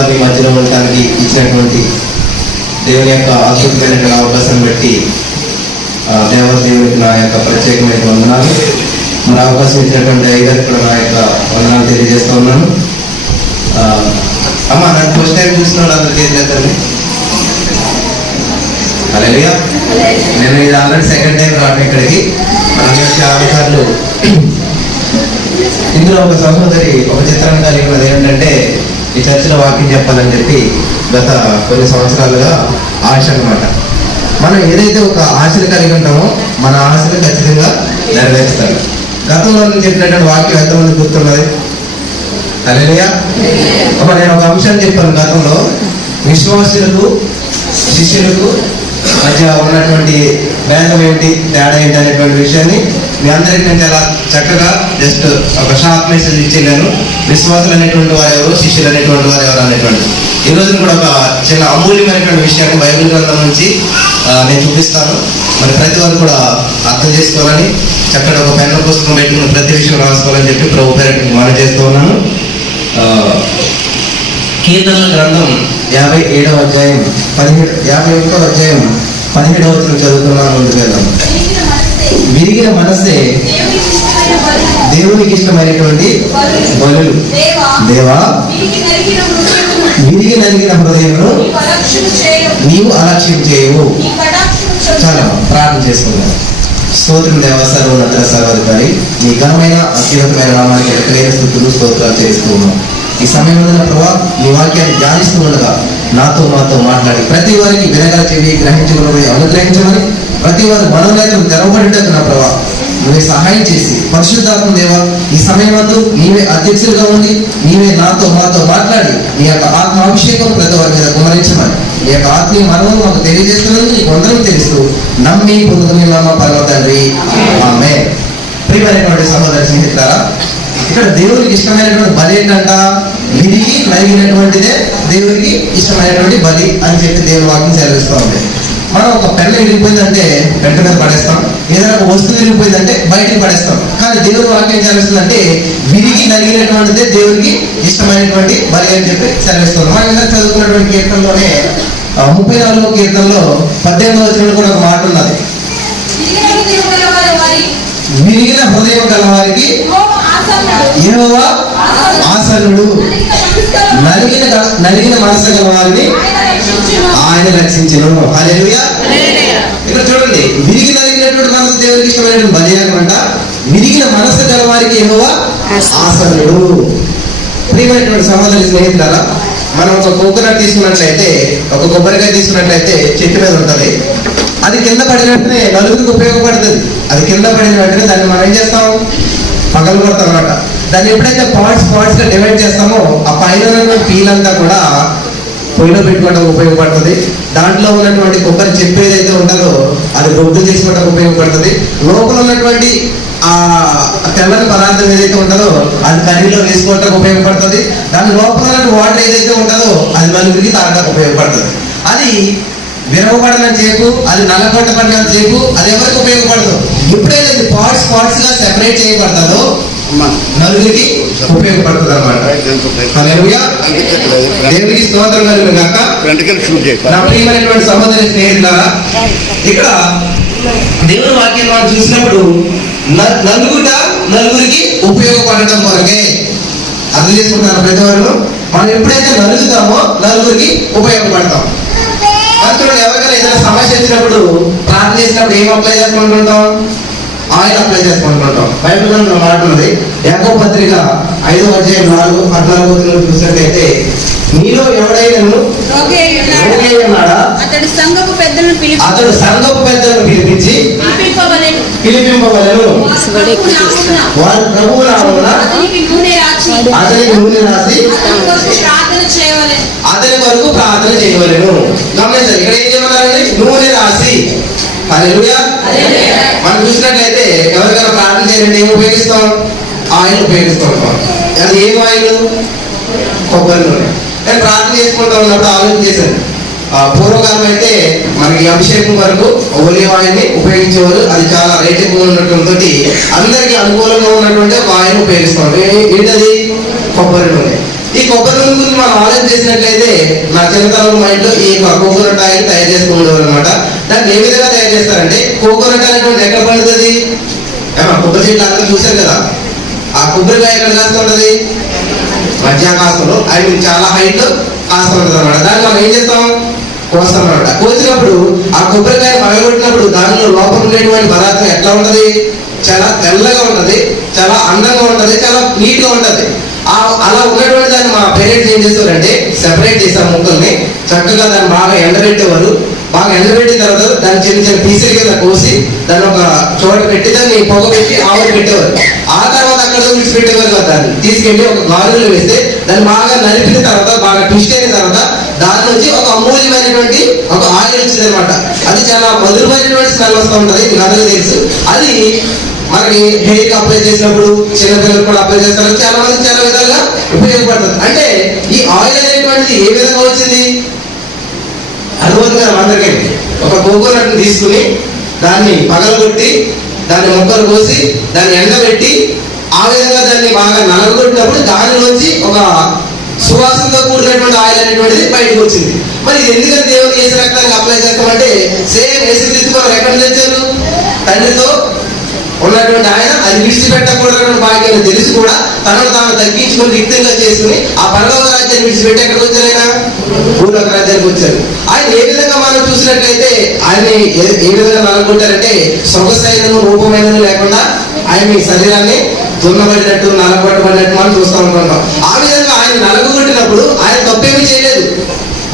కూడా మీ మధ్యలో ఉండడానికి ఇచ్చినటువంటి దేవుని యొక్క అద్భుతమైనటువంటి అవకాశం బట్టి దేవదేవునికి నా యొక్క ప్రత్యేకమైన వందనాలు. మరి అవకాశం ఇచ్చినటువంటి అయ్యగారికి కూడా నా యొక్క వందనాలు తెలియజేస్తూ ఉన్నాను. అమ్మ, నాకు ఫస్ట్ టైం చూసిన వాళ్ళందరూ చేతులెత్తండి. హల్లెలూయా. నేను ఇది ఆల్రెడీ సెకండ్ టైం రావడం ఇక్కడికి. మనం చాలా సార్లు ఇందులో ఒక సహోదరి ఒక చిత్రాన్ని కలిగి ఉన్నది ఏంటంటే ఈ చర్చిలో వాక్యం చెప్పాలని చెప్పి గత కొన్ని సంవత్సరాలుగా ఆశ అన్నమాట. మనం ఏదైతే ఒక ఆశలు కలిగి ఉంటామో మన ఆశలు ఖచ్చితంగా నెరవేరుస్తారు. గతంలో చెప్పినటువంటి వాక్యం ఎంతమంది గుర్తున్నది? హల్లెలూయా. నేను ఒక అంశాన్ని చెప్పాను గతంలో. విశ్వాసులకు శిష్యులకు మధ్య ఉన్నటువంటి భేదం ఏంటి, తేడా ఏంటి అనేటువంటి విషయాన్ని మీ అందరికీ నేను చాలా చక్కగా జస్ట్ ఒక షార్ట్ మెసేజ్ ఇచ్చేళ్ళాను. విశ్వాసులు అనేటువంటి వారు ఎవరు, శిష్యులు అనేటువంటి వారు ఎవరు అనేటువంటి. ఈ రోజున కూడా ఒక చిన్న అమూల్యమైనటువంటి విషయాన్ని బైబిల్ గ్రంథం నుంచి నేను చూపిస్తాను. మరి ప్రతి వారు కూడా అర్థం చేసుకోవాలని, చక్కగా ఒక పెద్ద పుస్తకం పెట్టుకుని ప్రతి విషయం రాసుకోవాలని చెప్పి ప్రభు పేరు మనం చేస్తూ ఉన్నాను. కీర్తనల గ్రంథం 57వ అధ్యాయం 51వ అధ్యాయం 17వ వచనం చదువుతున్నాను. ముందుకు వెళ్దాం. విరిగిన మనస్సే దేవునికి ఇష్టమైనటువంటి బలులు. దేవా, విరిగి నలిగిన హృదయమును నీవు అలక్ష్యం చేయవు. చాలా ప్రార్థన చేసుకున్నాను. స్తోత్రం దేవా, సర్వోన్నత సర్వాధికారి, నీ ఘనమైన అత్యున్నతమైన నామానికి ఎక్కడైన స్తుతులు స్తోత్రాలు చేస్తూ ఉన్నాం. ఈ సమయంలో ప్రభావ నీ వాక్యాన్ని ధ్యానిస్తూ ఉండగా నాతో మాతో మాట్లాడి ప్రతి వారికి వినగల చెవి గ్రహించగలమని అనుగ్రహించమని, ప్రతి వారి మనోనేతలు తెరవబడినట్టు నా ప్రభావ నువ్వే సహాయం చేసి పరిశుద్ధాత్మ దేవ ఈ సమయమందు నీవే అధ్యక్షులుగా ఉండి నీవే నాతో మాతో మాట్లాడి నీ యొక్క ఆత్మాభిషేకం ప్రతి వారి మీద కుమరించమని, నీ యొక్క ఆత్మీయ మనము మాకు తెలియజేస్తున్నందుకు నీకు వందనం తెలుస్తూ నమ్మి పొందుకునేలామా పరమ తండ్రి, ఆమేన్. ప్రియమైనటువంటి సహోదర స్నేహితులారా, ఇక్కడ దేవునికి ఇష్టమైనటువంటి బలి ఏంటంట? విరిగి నలిగినటువంటిదే దేవునికి ఇష్టమైనటువంటి బలి అని చెప్పి దేవుని వాక్యం సెలవిస్తూ ఉంది. మనం ఒక పెన్ను విరిగిపోయిందంటే పెంట మీద పడేస్తాం, ఏదైనా ఒక వస్తువు విరిగిపోయిందంటే బయటికి పడేస్తాం. కానీ దేవుని వాక్యం సెలవిస్తుందంటే విరిగి నలిగినటువంటిదే దేవునికి ఇష్టమైనటువంటి బలి అని చెప్పి సెలవిస్తుంది. మనం ఇలా చదువుకున్నటువంటి కీర్తనలోనే 34వ కీర్తనలో 18వ వచనంలో కూడా ఒక మాట ఉన్నది. విరిగిన హృదయం గల వారికి యెహోవా ఆసన్నుడు, నలిగిన మనసు గల వారిని ఆయన రక్షించును. హల్లెలూయా. ఇక్కడ చూడండి, విరిగి నలిగినటువంటి మనసు దేవునికి ఇష్టమైనటువంటి బలి అనమాట. విరిగిన మనసు గల వారికి యెహోవా ఆసన్నుడు. ప్రియమైనటువంటి సహోదరి స్నేహితులారా, మనం ఒక కోకోనట్ తీసుకున్నట్లయితే, ఒక కొబ్బరికాయ తీసుకున్నట్లయితే చెట్టు మీద ఉంటుంది. అది కింద పడిన వెంటనే నలుగురికి ఉపయోగపడుతుంది. అది కింద పడిన వెంటనే దాన్ని మనం ఏం చేస్తాం? పగలు కొడతాం అన్నమాట. దాన్ని ఎప్పుడైతే పార్ట్స్ గా డివైడ్ చేస్తామో ఆ పైన ఉన్నటువంటి పీల్ అంతా కూడా పొయ్యిలో పెట్టుకోవడానికి ఉపయోగపడుతుంది. దాంట్లో ఉన్నటువంటి కొబ్బరి చెప్పు ఏదైతే ఉంటుందో అది రొడ్డు చేసుకోవడానికి ఉపయోగపడుతుంది. లోపల ఉన్నటువంటి ఆ తెల్లని పదార్థం ఏదైతే ఉంటుందో అది కర్రీలో వేసుకోవడానికి ఉపయోగపడుతుంది. దాని లోపల వాటర్ ఏదైతే ఉంటుందో అది నలుగురికి తాగడానికి ఉపయోగపడుతుంది. అది విరవబడిన చేపు, అది నల్లగొట్టబడిన చేపు, అది ఎవరికి ఉపయోగపడదు. ఎప్పుడైతే పార్ట్స్ గా సెపరేట్ చేయబడతాదో నలుగురికి ఉపయోగపడుతుంది అన్నమాట. హల్లెలూయా. దేవునికి స్తోత్రం కలుగును గాక. నా ప్రియమైనటువంటి సహోదరి స్నేహితులారా, ఇక్కడ దేవుని వాక్యాన్ని మనం చూసినప్పుడు నలుగురికి ఉపయోగపడటం కొరకే. అర్థం చేసుకుంటున్నారు పెద్దవాళ్ళు. మనం ఎప్పుడైతే నలుగుతామో నలుగురికి ఉపయోగపడతాం. చూడండి, ఎవరికైనా ఏదైనా సమస్య వచ్చినప్పుడు ప్రార్థన చేసినప్పుడు ఏం అప్లై చేసుకుంటుంటాం? ఆయిల్ అప్లై చేసుకుంటుంటాం. బైబిల్ గ్రంథంలో మాట ఉన్నది. యాకోబు పత్రిక 5వ అధ్యాయం 4-14 వచనాలు చూసినట్లయితే, మీలో ఎవడైనా అతడు సంఘపు పెద్దలను పిలిపించి పిలిపింపవలెను, వారు ప్రభువు నామమున అతనికి నూనె రాసి అతని వరకు ప్రార్థన చేయవలెను. గమనించండి, ఇక్కడ ఏం చేయమన్నారండి? నూనె రాసి. హల్లెలూయా. మనం చూసినట్లయితే ఎవరికైనా ప్రార్థన చేయాలంటే ఏం ఉపయోగిస్తాం? ఆయిల్ ఉపయోగిస్తాం. అది ఏం ఆయిల్? కొబ్బరి నూనె. కానీ ప్రార్థన చేసుకుంటూ ఉన్నప్పుడు ఆలోచన చేశాను, పూర్వకాలం అయితే మనకి అభిషేకం వరకు ఒలివ్ ఆయిల్ని ఉపయోగించేవారు. అది చాలా రేట్ ఎక్కువ ఉండటంతో అందరికీ అనుకూలంగా ఉన్నటువంటి ఒక ఆయిల్ ఉపయోగిస్తాం. ఏంటది? కొబ్బరి నూనె. ఈ కొబ్బరి నూనె గురించి మనం ఆలోచన చేసినట్లయితే నా చిన్నతనం మైండ్లో ఈ కోకోనట్ ఆయిల్ తయారు చేసుకుంటారు అనమాట. దాన్ని ఏ విధంగా తయారు చేస్తారంటే, కోకోనట్ అనేటువంటి ఎక్కడ పండుతుంది? కొబ్బరి చెట్లు అందరూ చూసారు కదా, ఆ కొబ్బరికాయ ఎక్కడ కాస్తుంటది? మధ్యాకాశంలో, అవి చాలా హైట్ కాస్తూ ఉంటుంది అనమాట. దాన్ని మనం ఏం చేస్తాం? కోస్తాం అనమాట. కోసినప్పుడు ఆ కొబ్బరికాయ పగలగొట్టినప్పుడు దానిలో లోపల ఉండేటువంటి పదార్థం ఎట్లా ఉంటది? చాలా తెల్లగా ఉంటది, చాలా అందంగా ఉంటది, చాలా నీట్ గా ఉంటది. అలా ఉన్నటువంటి దాన్ని మా పేరెంట్స్ ఏం చేసేవారంటే, సెపరేట్ చేశారు ముక్కల్ని, చక్కగా దాన్ని బాగా ఎండబెట్టేవారు. బాగా ఎండబెట్టిన తర్వాత దాన్ని చిన్న చిన్న పీసులు కింద కోసి దాన్ని ఒక చోట పెట్టి దాన్ని పొగ పెట్టి ఆవులు పెట్టేవారు. ఆ తర్వాత అక్కడ విడిచిపెట్టేవారు కదా, దాన్ని తీసుకెళ్లి ఒక గాజులో వేస్తే దాన్ని బాగా నలిపిన తర్వాత, బాగా ట్విస్ట్ అయిన తర్వాత దాని నుంచి ఒక అమూల్యమైనటువంటి ఒక ఆయిల్ వచ్చింది అనమాట. అది చాలా మధురమైనటువంటి స్మెల్ వస్తూ ఉంటది, మీకు అందరికీ తెలుసు. అది మనకి హెయిర్ కి అప్లై చేసినప్పుడు, చిన్నపిల్లలకు కూడా అప్లై చేస్తారు, చాలా మంది చాలా విధాలుగా ఉపయోగపడుతుంది. అంటే ఈ ఆయిల్ అనేటువంటిది ఏ విధంగా వచ్చింది? అర్థమవుతుంది కదా అందరికీ. ఒక కోకోనట్ తీసుకుని దాన్ని పగలగొట్టి దాన్ని మొక్కలు కోసి దాన్ని ఎండబెట్టి ఆ విధంగా దాన్ని బాగా నలగొట్టినప్పుడు దానిలోంచి ఒక సువాసనతో కూడినటువంటి ఆయిల్ అనేటువంటిది బయటకు వచ్చింది. మరి ఇది ఎందుకంటే దేవుని యేసు రక్తానికి అప్లై చేస్తామంటే, సేమ్ యేసుక్రీస్తు మనం ఎక్కడ తెచ్చారు? తండ్రితో ఉన్నటువంటి ఆయన అది విడిచిపెట్టకూడదు భాగ్యం తెలిసి కూడా తనను తాను తగ్గించుకొని రిక్తంగా చేసుకుని ఆ పరలోక రాజ్యాన్ని విడిచిపెట్టి ఎక్కడికి వచ్చారు? ఆయన భూలోక రాజ్యానికి వచ్చారు. ఆయన ఏ విధంగా మనం చూసినట్లయితే ఆయన ఏ విధంగా నలగొట్టారంటే, సొగసైన రూపమైన లేకుండా ఆయన శరీరాన్ని దున్నబడినట్టు నలగొట్టబడినట్టు మనం చూస్తూ ఉంటున్నాం. ఆ విధంగా ఆయన నలగొట్టినప్పుడు ఆయన తప్పేమీ చేయలేదు.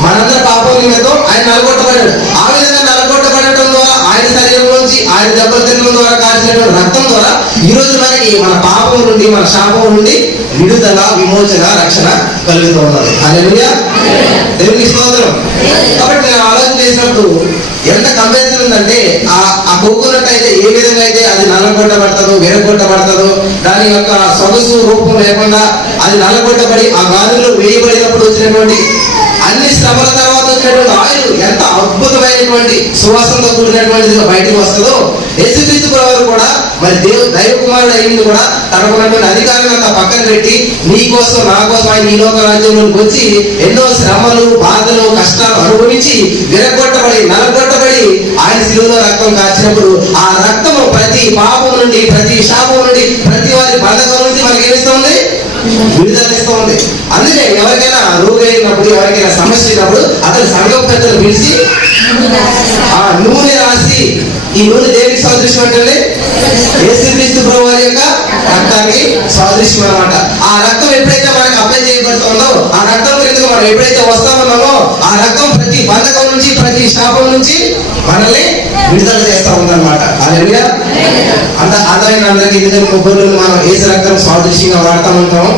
మనందరి పాపం నిమిత్తం ఆయన నలగొట్టబడ్డాడు. ఆ విధంగా నలగొట్టబడటం ద్వారా ఆయన శరీరంలోంచి ఆయన దెబ్బలు తినడం ద్వారా కాల్చినటువంటి రక్తం ద్వారా ఈ రోజు మనకి మన పాపం నుండి, మన శాపం నుండి విడుదల, విమోచన, రక్షణ కలుగుతూ ఉన్నది. హల్లెలూయా, దేవునికి స్తోత్రం. కాబట్టి నేను ఆలోచన చేసినప్పుడు ఎంత కంపారిజన్ ఉందంటే, ఆ కోకోనట్ అయితే ఏ విధంగా అయితే అది నల్లగొట్టబడతాదో, విరగొట్టబడతాదో, దాని యొక్క సొగసు రూపం లేకుండా అది నల్లగొట్టబడి ఆ గాజులో వేయబడినప్పుడు వచ్చినటువంటి అన్ని శ్రమల తర్వాత వచ్చినటువంటి ఆయిల్ ఎంత అద్భుతమైనటువంటి సువాసనతో కూడినటువంటిది బయటకు వస్తుందో, యేసుక్రీస్తు ప్రభువు కూడా మరి దైవ కుమారుడు అయింది కూడా తనకున్నటువంటి అధికారం అంతా పక్కన పెట్టి నీ కోసం, నా కోసం ఆయన ఈ లోక రాజ్యంలోకి వచ్చి ఎన్నో శ్రమలు, బాధలు, కష్టాలు అనుభవించి విరగొట్టబడి, నలగొట్టబడి ఆయన శిలువలో రక్తం కాచినప్పుడు ఆ రక్తము ప్రతి పాపం నుండి, ప్రతి శాపం నుండి, ప్రతి వారి బంధకం నుంచి మనకి ఏమిస్తుంది? విడుదల ఇస్తూ ఉంది. అందుకే ఎవరికైనా రోగి అయినప్పుడు, ఎవరికైనా సమస్య అయినప్పుడు అతను సంఘం పెద్దలు పిలిచి ఆ నూనె రాసి, ఈ నూనె దేనికి సాదృశ్యం అంటే యేసుక్రీస్తు ప్రభువు యొక్క రక్తానికి సాదృశ్యం అనమాట. ఆ రక్తం ఎప్పుడైతే మనకి అప్లై చేయబడుతుందో, ఆ రక్తం క్రిందకు మనం ఎప్పుడైతే వస్తామన్నామో, ఆ రక్తం ప్రతి బంధకం నుంచి, ప్రతి శాపం నుంచి మనల్ని విడుదల చేస్తూ ఉందన్నమాట. హల్లెలూయా. అంత అర్థమైన అందరికీ ఎందుకంటే కొబ్బరి మనం యేసు రక్తం సాదృశ్యంగా వాడుతూ ఉంటాం.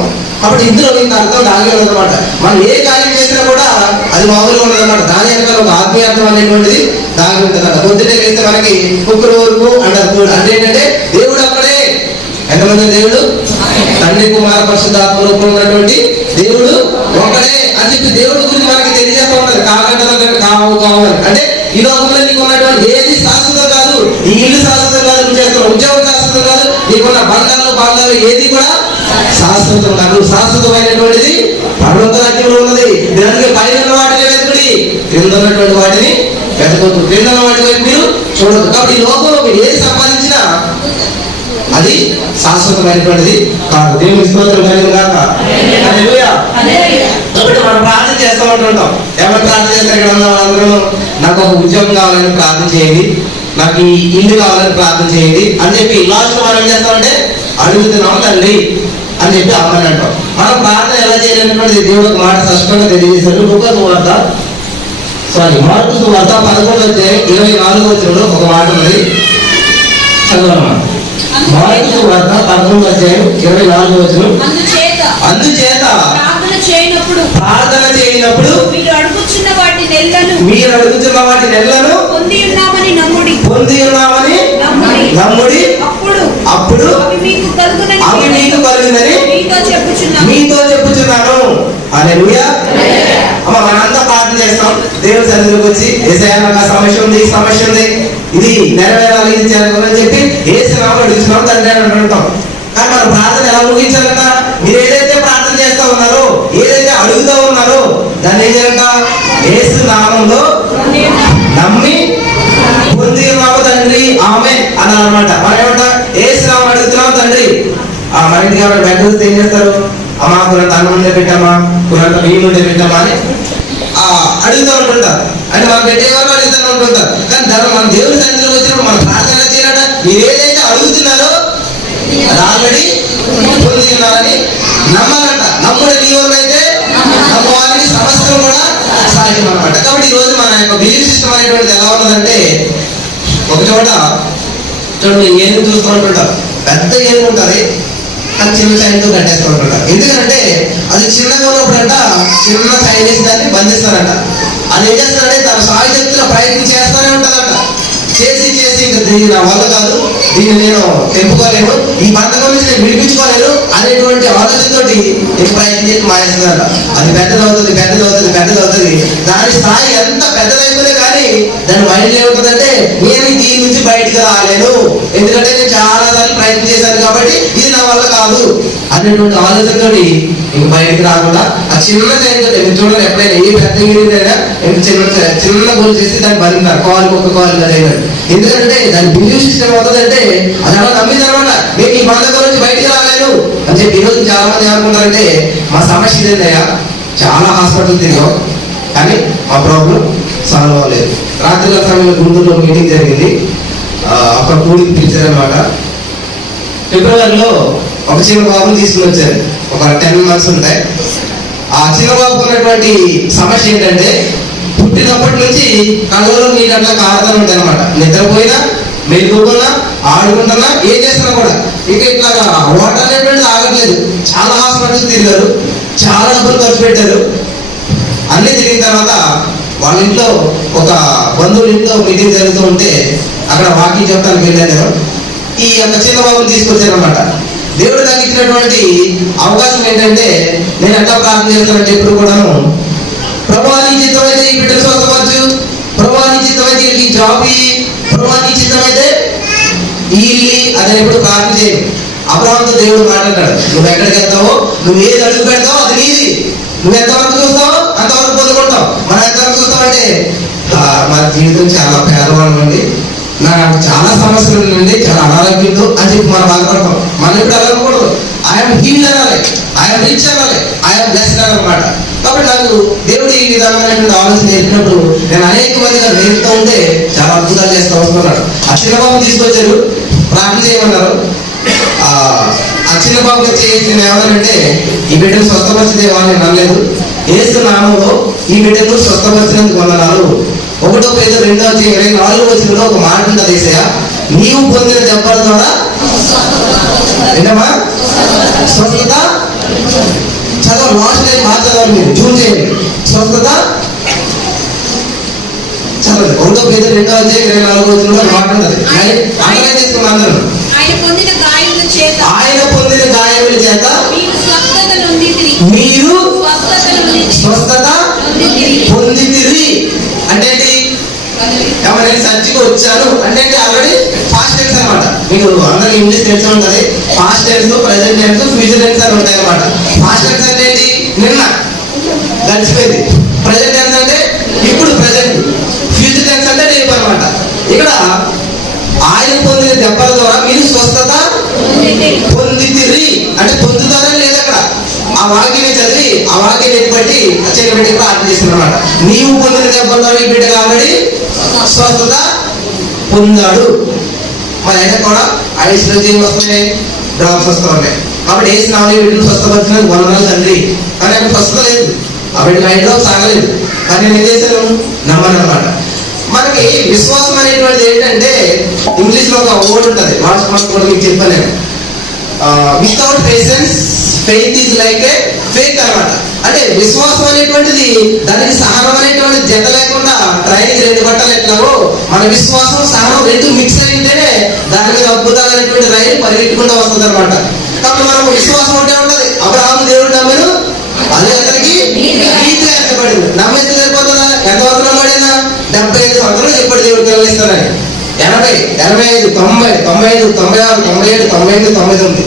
కాబట్టి ఇందులో ఇంత అర్థం దాగి ఉందన్నమాట. మనం ఏ కార్యం చేసినా కూడా అది మామూలుగా ఉండదన్నమాట. దాని వెనకాల ఒక ఆత్మీయార్థం అనేటువంటిది దాగి ఉంటుందన్నమాట. పొద్దున్నే వేస్తే మనకి కుక్కల వరకు అంటారు. అంటే ఏంటంటే దేవుడు అక్కడే. ఎంతమంది దేవుడు? తండ్రి, కుమార, పరిశుద్ధాత్మ రూపంలో ఉన్నటువంటి దేవుడు ఒకడే అని చెప్పి దేవుడి గురించి మనకి తెలియజేస్తూ ఉంటారు. కావాలి అంటే ఈ లోకంలో నీకు ఉన్నటువంటి ఏది శాశ్వతం కాదు. నీ ఇల్లు శాశ్వతం కాదు, నువ్వు చేస్తున్న ఉద్యోగం శాశ్వతం కాదు, నీకున్న బంధాలు ఏది కూడా శాశ్వతం కాదు. శాశ్వతమైనటువంటిది పరలోక రాజ్యంలో ఉన్నది. దానికి పైన వాటిని వెతుకుడి, క్రింద ఉన్నటువంటి వాటిని వెతకొద్దు. క్రింద వాటి వైపు మీరు చూడదు. కాబట్టి ఈ లోకంలో మీరు ఏది సంపాదించినా అది శాశ్వతమైనటువంటిది కాదు. దేవుని స్తోత్రం కలుగును గాక. హల్లెలూయా. కాబట్టి మనం ప్రార్థన చేస్తూ ఉంటుంటాం. ఎవరు ప్రార్థన చేస్తారు? ఇక్కడ ఉన్న వాళ్ళందరూ నాకు ఒక ఉద్యోగం కావాలని ప్రార్థన చేయండి, నాకు ఈ ఇల్లు కావాలని ప్రార్థన చేయండి అని చెప్పి లాస్ట్ మనం ఏం చేస్తామంటే అడుగుతున్నాం తండ్రి అని చెప్పి అమ్మని అంటాం. మనం ప్రార్థన ఎలా చేయాలనేటువంటిది దేవుడు ఒక మాట స్పష్టంగా తెలియజేశారు. మార్కు సువార్త 11:24 ఒక మాట ఉంది, చదవనమాట. మార్కు సువార్త 11:24. అందుచేత ప్రార్థన చేయనప్పుడు మీరు అడుగుచున్న వాటి నెలను పొంది ఉన్నామని నమ్ముడి, అప్పుడు అవి మీకు కలుగునని మీతో చెప్పుచున్నాను. హల్లెలూయా. అమ్మ మనంతా ప్రార్థన చేస్తాం, దేవుని సన్నిధిలోకి వచ్చి యేసయ్యా నాకు ఆ సమస్య ఉంది, ఈ సమస్య ఉంది, ఇది నెరవేరాలి, ఇది చేయాలని చెప్పి యేసు నామములో అడుగుతున్నాం తండ్రి అని అంటుంటాం. కానీ మన ప్రార్థన ఎలా ముగించాలంట? మీరు ఏదైతే ప్రార్థన చేస్తా ఉన్నారో, ఏదైతే అడుగుతూ ఉన్నారో దాన్ని ఏం చేయాలంట? యేసు నామంలో నమ్మి పొంది ఉన్నాము తండ్రి ఆమేన్ అన్నారు అనమాట. మనం ఏమంట? యేసు నామం అడుగుతున్నాం తండ్రి. మన ఇంటికి ఎవరైనా బెడ్ ఏం చేస్తారు? అమ్మా కొంత అన్నం ఉండే పెట్టామా, కొంత బియ్యం ఉండే పెట్టామా అని అడుగుతూ ఉంటుంటారు. అంటే మనం పెట్టేవాళ్ళు అడుగుతూ ఉంటుంటారు. కానీ దాన్ని మన దేవుని సన్నిధిలోకి వచ్చినప్పుడు మనం ప్రార్థన చేయాలంట. మీరు ఏదైతే అడుగుతున్నారో అది ఆల్రెడీ పొంది ఉన్నారని నమ్మాలంట. నమ్ముడు నీ వల్ల అయితే నమ్మవారికి సమస్తం కూడా సాధ్యం అనమాట. కాబట్టి ఈ రోజు మన యొక్క బిలీఫ్ సిస్టమ్ అనేటువంటిది ఎలా ఉన్నదంటే, ఒక చోట చూడండి ఏనుగు చూస్తూ ఉంటుంటారు. పెద్ద ఏనుగు ఉంటుంది, అది చిన్న చైన్తో కట్టేస్తూ ఉంటుంటారు. ఎందుకంటే అది చిన్నగా ఉన్నప్పుడంట చిన్న చైన్ వేసి దాన్ని బంధిస్తారంట. అది ఏం చేస్తారంటే తన సాయశక్తిలో ప్రయత్నం చేస్తూనే ఉంటుందంట. చేసి ఇంకా దీన్ని నా వల్ల కాదు, దీన్ని నేను తెంపుకోలేను, ఈ బంధకం నుంచి నేను విడిపించుకోలేను అనేటువంటి ఆలోచనతోటి నేను ప్రయత్నం చేసి మానేస్తుందంట. అది పెద్దదవుతుంది. దాని స్థాయి ఎంత పెద్దదైపోతే కానీ దాని మైండ్ ఏముంటుందంటే నేను దీని నుంచి బయటకు రాలేను, ఎందుకంటే నేను చాలా సార్లు ప్రయత్నం చేశాను కాబట్టి ఇది నా వల్ల కాదు అనేటువంటి ఆలోచనతోటి ఇంక బయటకు రాకుండా ఆ చిన్న చైన్తో చూడండి, ఎప్పుడైనా ఏ పెద్ద అయినా చిన్న గోల్ చేసి దాన్ని బంధిస్తారు, కాలు ఒక్క కాలు అయినా. ఎందుకంటే దాని బిలీవ్ సిస్టమ్ అవుతుందంటే అది అలా నమ్మింది అనమాట. మేము ఈ బంధకం నుంచి బయటకు రాలేను అని చెప్పి ఈరోజు చాలా మంది ఏమనుకుంటారంటే మా సమస్య ఇదేందయ్యా, చాలా హాస్పిటల్ తిరిగాం కానీ మా ప్రాబ్లం సాల్వ్ అవ్వలేదు. రాత్రికాల సమయంలో గుంటూరులో మీటింగ్ జరిగింది, అక్కడ కూడికి పిలిచారనమాట. ఫిబ్రవరిలో ఒక చిన్న బాబుని తీసుకుని వచ్చారు, ఒక 10 months ఉంటాయి. ఆ చిన్న బాబుకు ఉన్నటువంటి సమస్య ఏంటంటే పుట్టినప్పటి నుంచి కళ్ళలో నీళ్ళు అట్లా కారుతూ ఉంటాయి అనమాట. నిద్రపోయినా, మెలుగుకున్నా, ఆడుకుంటున్నా, ఏం చేస్తున్నా కూడా ఇక ఇట్లాగా వాటర్ అనేటువంటిది ఆగట్లేదు. చాలా హాస్పిటల్స్ తిరిగారు, చాలా డబ్బులు ఖర్చు పెట్టారు. అన్ని తిరిగిన తర్వాత వాళ్ళ ఇంట్లో ఒక బంధువుల ఇంట్లో మీటింగ్ జరుగుతూ ఉంటే అక్కడ వాకింగ్ చెప్పడానికి వెళ్ళాను. ఈ యొక్క చిన్న బాబుని తీసుకొచ్చాను అనమాట. దేవుడు నాకు ఇచ్చినటువంటి అవకాశం ఏంటంటే నేను ఎట్లా ప్రార్థన చేస్తానంటే ఎప్పుడు కూడాను, ప్రభువా నీ చిత్తమైతే ఈ బిడ్డను స్వస్థపరచు, ప్రభువా నీ చిత్తమైతే వీళ్ళకి జాబ్ ఇయ్యి, ప్రభువా నీ చిత్తమైతే ఈ ఇల్లు అదని ఎప్పుడు ప్రార్థన చేయను. అబ్రహాముతో దేవుడు మాట్లాడాడు, నువ్వు ఎక్కడికి వెళ్తావో, నువ్వు ఏది అడుగు పెడతావో అది నీది, నువ్వు ఎంతవరకు చూస్తావో అంతవరకు పొందుకుంటావు. మనం ఎంతవరకు చూస్తామంటే మన జీవితం చాలా పేదవాళ్ళం అండి, నాకు చాలా సమస్యలు ఉందండి, చాలా అనారోగ్యంతో అని చెప్పి మనం బాధపడతాం. మనం ఎప్పుడు అలా అనుకోకూడదు. ఐఎమ్ హీల్డ్ అనాలి, ఐఎమ్ రిచ్ అనాలి, ఐఎమ్ బ్లెస్డ్ అనమాట. కాబట్టి నాకు దేవుడు ఈ విధానమైనటువంటి ఆలోచన నేర్పినప్పుడు నేను అనేక మందిగా నేర్పుతూ ఉంటే చాలా అద్భుతాలు చేస్తూ వస్తున్నాడు. ఆ చిన్నబాబు తీసుకొచ్చారు, ప్రార్థన చేయమన్నారు. ఆ చిన్నబాబు చేసి నేను ఏమన్నానంటే ఈ బిడ్డను స్వస్థపరిచేదేమో నేను అనలేదు, యేసు నామంలో ఈ బిడ్డను స్వస్థపరిచినందుకు వందనాలు. 1 Peter 2:24 ఒక మాట ఉంటుంది, యేసయ్యా నీవు పొందిన దెబ్బల ద్వారా ఏంటమ్మా స్వస్థత. చదవ లాస్ట్ టైం బాగా చదవాలి, మీరు జూన్ చేయండి. స్వస్థత చదవండి. 1 Peter 2:24 మాట ఉంటుంది. అర్థం చేసుకున్నాం అందరూ. ఆయన పొందిన గాయముల చేత మీరు స్వస్థత పొందితిరి. అంటే ఎవరైనా చర్చికి వచ్చాను అంటే ఆల్రెడీ పాస్ట్ టెన్స్ అనమాట. మీకు అందరికి ఇంగ్లీష్ తెలిసి ఉంటుంది. Past tense, present tense, future tense అని ఉంటాయి అనమాట. పాస్ట్ టెన్స్ అంటే ఏంటి? నిన్న గడిచిపోయింది. ప్రెసెంట్ టెన్స్ అంటే ఇప్పుడు ప్రెసెంట్. ఫ్యూచర్ టెన్స్ అంటే రేపు అనమాట. ఇక్కడ ఆయన పొందిన దెబ్బల ద్వారా మీరు స్వస్థత పొందితిరి అంటే పొందుతారని లేదు అక్కడ. ఆ వాక్యాన్ని చదివి ఆ వాక్యాన్ని బట్టి చిన్న బిడ్డకి ప్రార్థన చేసిన అనమాట. నీవు పొందిన దెబ్బల ద్వారా ఈ బిడ్డ కాబట్టి స్వస్థత పొందాడు. మరి అయినా కూడా ఐస్లో ఏం వస్తున్నాయి, డ్రాప్స్ వస్తూ ఉన్నాయి. కాబట్టి వేసిన వీటిని స్వస్థపరిచినందుకు వందనాలు తండ్రి. కానీ అక్కడ స్వస్థత లేదు, ఆ బిడ్డ లైట్ డ్రాప్స్ ఆగలేదు. కానీ నేను ఏం చేశాను, నమ్మను అనమాట. మనకి విశ్వాసం అనేటువంటిది ఏంటంటే ఇంగ్లీష్ లో ఒక వర్డ్ ఉంటుంది, లాస్ట్ మంత్ కూడా మీకు చెప్పాను. Without patience faith is like A fake అనమాట. అంటే విశ్వాసం అనేటువంటిది దానికి సహనం అనేటువంటిది జత లేకుండా ట్రైనింగ్ 2 బట్టలు ఎట్లాగో మన విశ్వాసం సహనం 2 మిక్స్ అయితేనే దాని మీద అద్భుతాలు అనేటువంటి రైలు పరిగెట్టుకుంటూ వస్తుంది అనమాట. కాబట్టి మనకు విశ్వాసం అంటే ఉంటుంది. అబ్రహాము దేవుడు నమ్మను, అదే అతనికి నీతిగా ఎంచబడింది. నమ్మేస్తే సరిపోతుందా? ఎంతవరకు నమ్మడినా 75 సంవత్సరాలు చెప్పాడు దేవుడు పిల్లలు ఇస్తారని. 80, 85, 90, 95, 96, 97, 98, 99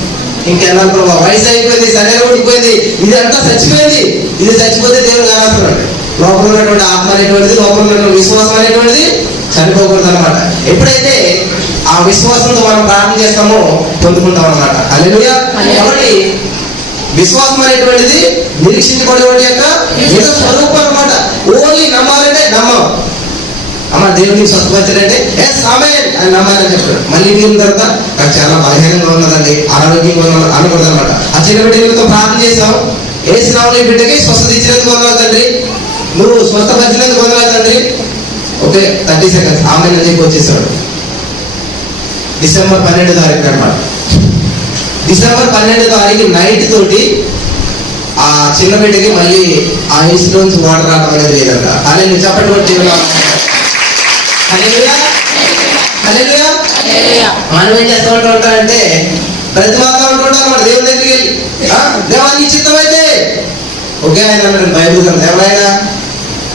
ఇంకెన్నాళ్ళు ప్రభావ, వయసు అయిపోయింది, శరీరం ఊడిపోయింది, ఇది అంతా చచ్చిపోయింది, ఇది చచ్చిపోతే దేవుడు కానాస్తున్నాడు. లోపల ఉన్నటువంటి ఆత్మ అనేటువంటిది, లోపల ఉన్నటువంటి విశ్వాసం అనేటువంటిది చనిపోకూడదు అనమాట. ఎప్పుడైతే ఆ విశ్వాసంతో మనం ప్రార్థన చేస్తామో పొందుకుంటాం అనమాట. హల్లెలూయా. కాబట్టి విశ్వాసం అనేటువంటిది నిరీక్షించబడేవాడి యొక్క నిజ స్వరూపం అనమాట. ఓన్లీ నమ్మాలంటే నమ్మం. అమ్మ దేవుడిని స్వస్థపరచాలంటే ఎస్ ఆమేన్ అని నమ్మాలని చెప్తాడు. మళ్ళీ ఇంటికి తర్వాత నాకు చాలా బలహీనంగా ఉన్నదండి, అనారోగ్యంగా ఉన్న అనకూడదు అనమాట. ఆ చిన్న బిడ్డతో ప్రార్థన చేసాం, ఏసునామములో ఈ బిడ్డకి స్వస్థత ఇచ్చినందుకు వందనాలు తండ్రి, నువ్వు స్వస్థపరిచినందుకు వందనాలు తండ్రి. ఓకే 30 సెకండ్స్ ఆమేన్ అని చెప్పి వచ్చేసాడు. డిసెంబర్ 12వ తారీఖు అనమాట. డిసెంబర్ 12వ తారీఖు నైట్ తోటి ఆ చిన్న బిడ్డకి మళ్ళీ ఆ ఐస్ లోంచి వాటర్ రావడం అనేది లేదంట. అలా నువ్వు చెప్పటువంటి మనం ఏం చేస్తూ ఉంటామంటే ప్రతి మాత్రం ఉంటుంటాం మన దేవుని దగ్గరికి వెళ్ళి, దేవానికి చిత్తమైతే ఓకే ఆయన అన్నాడు బైబిల్ ఎవరైనా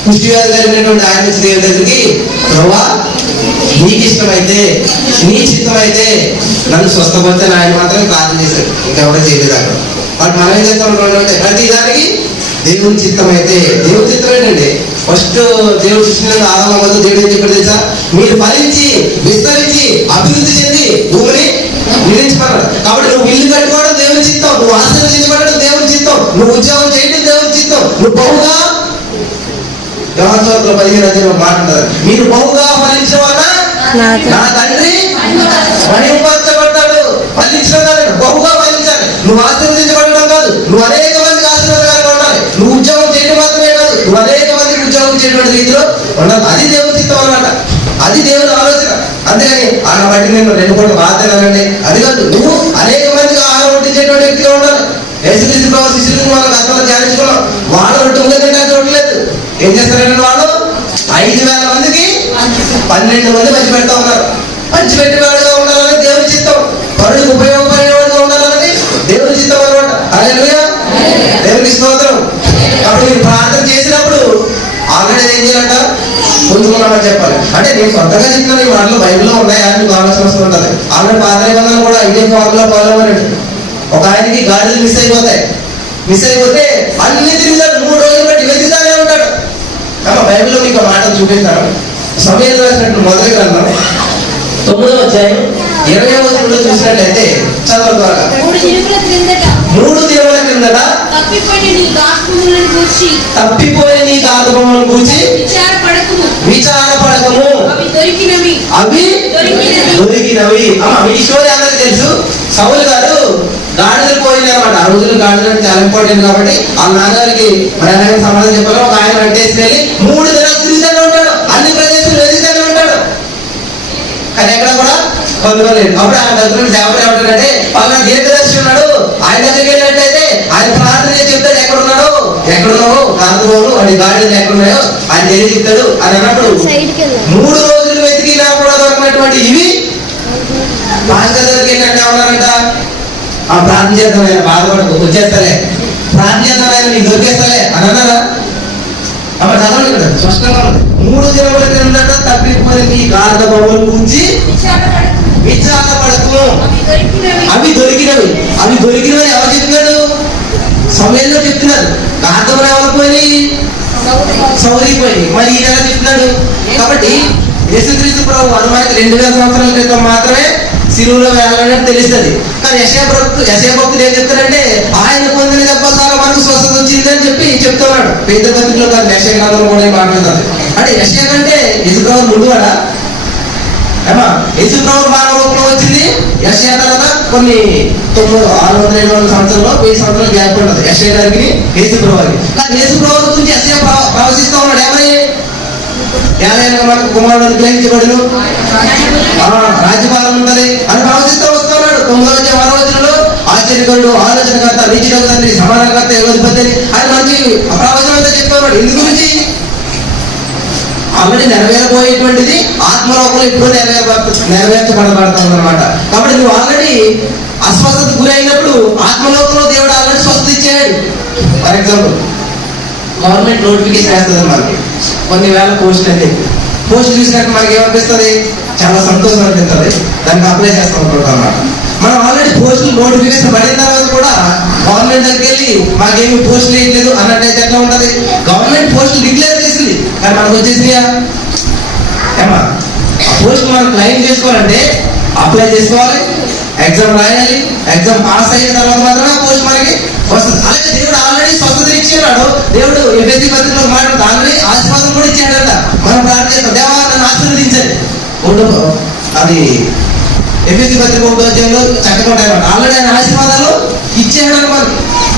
పుష్టి వ్యాధి కలిగినటువంటి ఆయన వచ్చి దేవుని దగ్గరికి, ప్రభా నీకు ఇష్టమైతే నీ చిత్తమైతే నన్ను స్వస్థపడితే ఆయన మాత్రమే ప్రార్థన చేశాడు, ఇంకెవరో చేయలేదు అక్కడ. బట్ మనం ఏం చేస్తూ ఉంటామంటే ప్రతి దానికి దేవుని చిత్తం అయితే, దేవుని చిత్తం ఏంటండి, ఫస్ట్ దేవుడు సృష్టించిన ఆదాము వద్ద దేవుడు ఏం చెప్పాడు తెలుసా, మీరు ఫలించి విస్తరించి అభివృద్ధి చెంది భూమిని నిర్మించుకున్నాడు. కాబట్టి నువ్వు ఇల్లు కట్టుకోవడం దేవుని చిత్తం, నువ్వు ఆశీర్వదించబడడం దేవుని చిత్తం, నువ్వు ఉద్యోగం చేయడం దేవుని చిత్తం, నువ్వు బహుగా వ్యవహారంలో 15 మాట ఉంటుంది, మీరు బహుగా ఫలించడం వల్ల నా తండ్రి మహిమపరచబడ్డాడు. ఫలించడం కాదు, బహుగా ఫలించాలి. నువ్వు ఆశీర్వదించబడడం కాదు, నువ్వు అనేక మందికి ఆశీర్వాదంగా ఉండాలి. నువ్వు ఉద్యోగం చేయడం మాత్రమే కాదు, నువ్వు అనేక మందికి ఉద్యోగం చేయడం రీతిలో ఉండాలి. అది దేవుని చిత్తం అన్నమాట, అది దేవుని ఆలోచన. అంతేగాని ఆయన బట్టి నేను 2 కోట్ల బాధ తినాలండి అది కాదు. నువ్వు అనేక మందికి ఆహారం వడ్డించేటువంటి వ్యక్తిగా ఉండాలి. యేసుక్రీస్తు ప్రభు శిష్యులకు మనం గతంలో ధ్యానించుకున్నాం. వాళ్ళు రొట్టె తినడానికి చూడలేదు, ఏం చేస్తారంటే వాళ్ళు 5,000 మందికి 12 మంది పంచి పెడతా ఉన్నారు. పంచిపెట్టేవాడుగా ఉండాలని దేవుని చిత్తం, పరుడికి ఉపయోగపడేవాడుగా ఉండాలని దేవుని చిత్తం అనమాట. హల్లెలూయా, దేవునికి స్తోత్రం. కాబట్టి మీరు ప్రార్థన చేసినప్పుడు ఆల్రెడీ ఏం చేయాలంట, పొందుకున్నామని చెప్పాలి. అంటే నేను సొంతగా చెప్పిన ఈ మాటలు బైబిల్లో ఉన్నాయా అని ఆలోచన వస్తుంటది. ఆల్రెడీ పాత నిబంధనలు కూడా ఇదే ఫార్ములా ఫాలో అవ్వనండి. ఒక ఆయనకి గాడిదలు మిస్ అయిపోతే అన్ని తిరిగితాడు, 3 రోజులు బట్టి వెతుకుతానే ఉంటాడు. బైబిల్లో మీకు మాట చూపిస్తాను. సమయాలు రాసినట్టు మొదటి గ్రంథం 9వ అధ్యాయం 20వ వచనంలో చూసినట్లయితే చదవ ద్వారా 3 దినముల క్రిందట తప్పిపోయిన నీ గాతురములను గూర్చి విచారపడకము, అవి దొరికినవి. ఈ స్టోరీ అందరికీ తెలుసు. సౌలు గారు గాడిదలు పోయినారన్నమాట. ఆ రోజులు గాడిదలు అంటే చాలా ఇంపార్టెంట్ కాబట్టి వాళ్ళ నాన్నగారికి మరి అలాగే సమాధానం చెప్పాలి. ఒక ఆయన వెంటేసి వెళ్ళి 3 దినాలు తిరుగుతూనే ఉంటాడు, అన్ని ప్రదేశాలు వెతుకుతూనే ఉంటాడు, కానీ ఎక్కడ కూడా పొందుకోలేదు. అప్పుడు ఆయన దగ్గర సేవకుడు ఏమంటాడంటే, వాళ్ళ దీర్ఘదర్శి ఉన్నాడు, ఆయన దగ్గరికి వెళ్ళినట్లయితే ఆయన ప్రార్థన చేసి చెప్తాడు, ఎక్కడున్నావు కాదుకోను వాడి గాడిదలు ఎక్కడున్నాయో ఆయన తెలియ చెప్తాడు అని అన్నప్పుడు 3 రోజులు వెతికినా కూడా దొరికినటువంటి ఇవి పాస్టర్ దగ్గరికి ఏంటంటే ఏమన్నారంట, ఆ ప్రార్థన చేద్దాం ఆయన బాధపడదు, వచ్చేస్తాలే, ప్రార్థన చేద్దాం ఆయన నీకు దొరికేస్తాలే అని అన్నారా? అప్పుడు చదవండి ఇక్కడ స్పష్టంగా ఉంది. 3 దినముల క్రిందట తప్పిపోయిన నీ గాడిదలను గురించి విచారపడకు, అవి దొరికినవి. ఎవరు చెప్తున్నాడు? సమయంలో చెప్తున్నారు. గాడిదలు ఎవరు పోయి సౌదీపోయి, మరి ఈయన ఎలా చెప్తున్నాడు? కాబట్టి యేసుక్రీస్తు ప్రభు మనకి 2000 సంవత్సరాల క్రితం మాత్రమే సిలువలో వేయాలని తెలుస్తుంది. కానీ యెషయా భక్తుడు ఏం చెప్తారంటే, ఆయన పొందిన దెబ్బల మనకు స్వస్థత వచ్చింది అని చెప్పి చెప్తున్నాడు. పేద పత్రికలో కాదు, యెషయా గ్రంథంలో కూడా మాట్లాడుతుంది. అంటే యెషయా కంటే యేసుప్రభు ముందువాడా? యేసుప్రభు మానవ రూపంలో వచ్చింది. యెషయా తర్వాత కొన్ని 600-700 సంవత్సరంలో 1000 సంవత్సరాలు గ్యాప్ ఉంటుంది యెషయా గారికి యేసుప్రభు గారికి. కానీ యేసుప్రభు గురించి యెషయా ప్రవచిస్తూ ఉన్నాడు. ఏమని? మనకు కుమారుడు గ్రహించబడును, రాజ్యపాలన ఉంటది అని ప్రవచిస్తూ వస్తున్నాడు. 9వ అధ్యాయం 6వ వచనంలో ఆశ్చర్యకరుడు, ఆలోచనకర్త, నీతిగల తండ్రి, సమాధానకర్త, యోగధిపతి అని మంచి ప్రవచనం అంతా చెప్తా ఉన్నాడు. ఎందు గురించి? ఆల్రెడీ నెరవేరబోయేటువంటిది ఆత్మలోకంలో ఇప్పుడు నెరవేర్చబడబడతాం అనమాట. కాబట్టి నువ్వు ఆల్రెడీ అస్వస్థత గురైనప్పుడు ఆత్మలోకంలో దేవుడు ఆల్రెడీ స్వస్థత ఇచ్చాడు. ఫర్ ఎగ్జాంపుల్ గవర్నమెంట్ నోటిఫికేషన్ వేస్తుంది మనకి, కొన్ని వేల పోస్టులు అయితే. పోస్ట్ చూసినట్టు మనకి ఏమనిపిస్తుంది? చాలా సంతోషం అనిపిస్తుంది, దానికి అప్లై చేస్తాం అనుకుంటాం అన్నమాట. మనం ఆల్రెడీ పోస్టులు నోటిఫికేషన్ పడిన తర్వాత కూడా గవర్నమెంట్ దగ్గరికి వెళ్ళి మాకేమి పోస్టులు వేయట్లేదు అన్నట్టయితే ఎట్లా ఉంటది? గవర్నమెంట్ పోస్టులు డిక్లేర్ చేసింది కానీ మనకు వచ్చేసినాయా? ఏమా ఆ పోస్ట్ మనం క్లెయిమ్ చేసుకోవాలంటే అప్లై చేసుకోవాలి, ఎగ్జామ్ రాయాలి, ఎగ్జామ్ పాస్ అయిన తర్వాత మాత్రమే ఆ పోస్ట్ మనకి వస్తుంది. అలాగే దేవుడు ఆల్రెడీ స్వస్థత ఇచ్చాడు. దేవుడు ఎఫెసీ పత్రికలో మాట్లాడుతూ ఆల్రెడీ ఆశీర్వాదం కూడా ఇచ్చాడంట. మనం ప్రార్థన దేవా నన్ను ఆశీర్వదించండి. అది ఎఫెసీ పత్రిక 1వ అధ్యాయంలో చక్కగా ఉంటాయన్నమాట. ఆల్రెడీ ఆయన ఆశీర్వాదాలు ఇచ్చాడు అనమాట.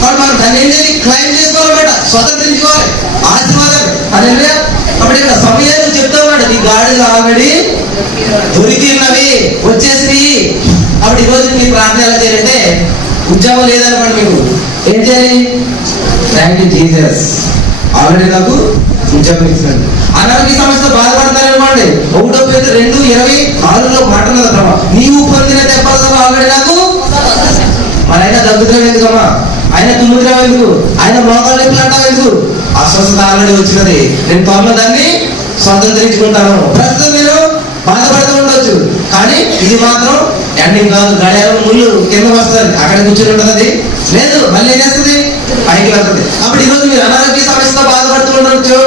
కాబట్టి మనం దాన్ని ఏం చేయాలి? క్లెయిమ్ చేసుకోవాలన్నమాట, స్వతంత్రించుకోవాలి ఆశీర్వాదాలు. అదే అప్పుడు ఇక్కడ సమయాలు చెప్తా ఉన్నాడు, నీ గాడిలు ఆల్రెడీ దొరికినవి వచ్చేసినవి. అప్పుడు ఈరోజు మీరు ప్రార్థన ఎలా చేయాలంటే, ఉద్యోగం లేదనుకోండి, మీకు ఏం చేయాలి? థ్యాంక్ యూ జీసస్, ఆల్రెడీ నాకు ఉద్యోగం ఇచ్చినది. అనారోగ్య సమస్యతో బాధపడతారనుకోండి, 1 Peter 2:24 మాట్లాడతామా, నీవు పొందిన దెబ్బలతో ఆల్రెడీ నాకు. మరి అయినా దగ్గుతున్నాం ఎందుకమ్మా? ఆయన తుమ్ముతున్నాం ఎందుకు? ఆయన మోకాళ్ళు నొప్పులు అంటావు ఎందుకు? అస్వస్థత ఆల్రెడీ వచ్చినది, నేను త్వరలో దాన్ని స్వతంత్రించుకుంటాను. ప్రస్తుతం నేను బాధపడుతూ ఉండొచ్చు, కానీ ఇది మాత్రం ఎండింగ్ కాదు. గడియారం ముళ్ళు కింద వస్తుంది, అక్కడ కూర్చొని ఉంటుంది. అది లేదు, మళ్ళీ ఏం చేస్తుంది? పైకి వెళ్తుంది. అప్పుడు ఈరోజు మీరు అనారోగ్య సమస్యతో బాధపడుతూ ఉండొచ్చు,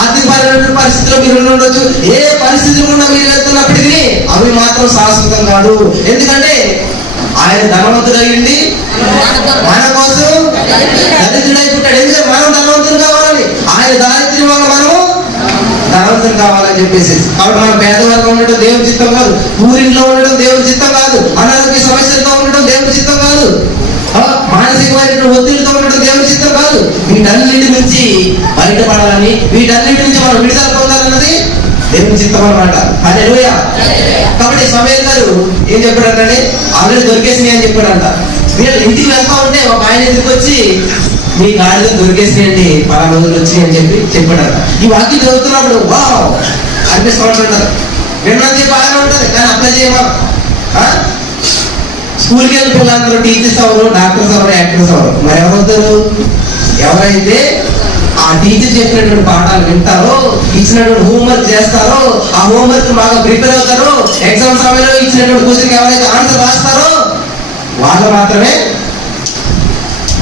ఆర్థికపరమైన పరిస్థితిలో మీరు ఉండొచ్చు. ఏ పరిస్థితులు కూడా మీరు వెళ్తున్నప్పటికీ అవి మాత్రం శాశ్వతం కాదు. ఎందుకంటే ఆయన ధనవంతుడు అయ్యింది మన కోసం, దరిద్రుడై పుట్టాడు. ఎందుకంటే మనం ధనవంతులు కావాలని, ఆయన దారిద్ర్యం వల్ల మనము ధనవంతులు కావాలని చెప్పేసి. కాబట్టి మనం పేదవారిగా ఉండడం దేవుని చిత్తం కాదు, ఊరింట్లో ఉండడం దేవుని చిత్తం కాదు, అనారోగ్య సమస్యలతో ఉండడం దేవుని చిత్తం కాదు, మానసికమైన ఒత్తిడితో ఉండడం దేవుని చిత్తం కాదు. వీటన్నిటి నుంచి బయటపడాలని, వీటన్నిటి నుంచి మనం విడుదల పొందాలన్నది దేవుని చిత్తం అన్నమాట. హల్లెలూయా. కాబట్టి సమయం గారు ఏం చెప్పాడంటే, ఆల్రెడీ దొరికేసినాయి అని చెప్పాడంట. వీళ్ళు ఇంటికి వెళ్తా ఉంటే ఒక ఆయన ఇంటికి వచ్చి, మీ గాడిలో దొరికేసినాయండి, 10 రోజులు వచ్చినాయి అని చెప్పాడంట. ఈ వాక్యం చదువుతున్నప్పుడు వావ్ అనిపిస్తూ ఉంటుంటారు. విన్నది బాగానే ఉంటుంది, కానీ అప్లై చేయమా? స్కూల్కి వెళ్ళిన పిల్లలందరూ teachers hour, doctors hour, actors hour. మరి ఎవరవుతారు? ఎవరైతే ఆ టీచర్ చెప్పినటువంటి పాఠాలు వింటారో, ఇచ్చినటువంటి హోంవర్క్ చేస్తారో, ఆ హోంవర్క్ బాగా ప్రిపేర్ అవుతారో, ఎగ్జామ్ సమయంలో ఇచ్చినటువంటి క్వశ్చన్ ఎవరైతే ఆన్సర్ రాస్తారో వాళ్ళు మాత్రమే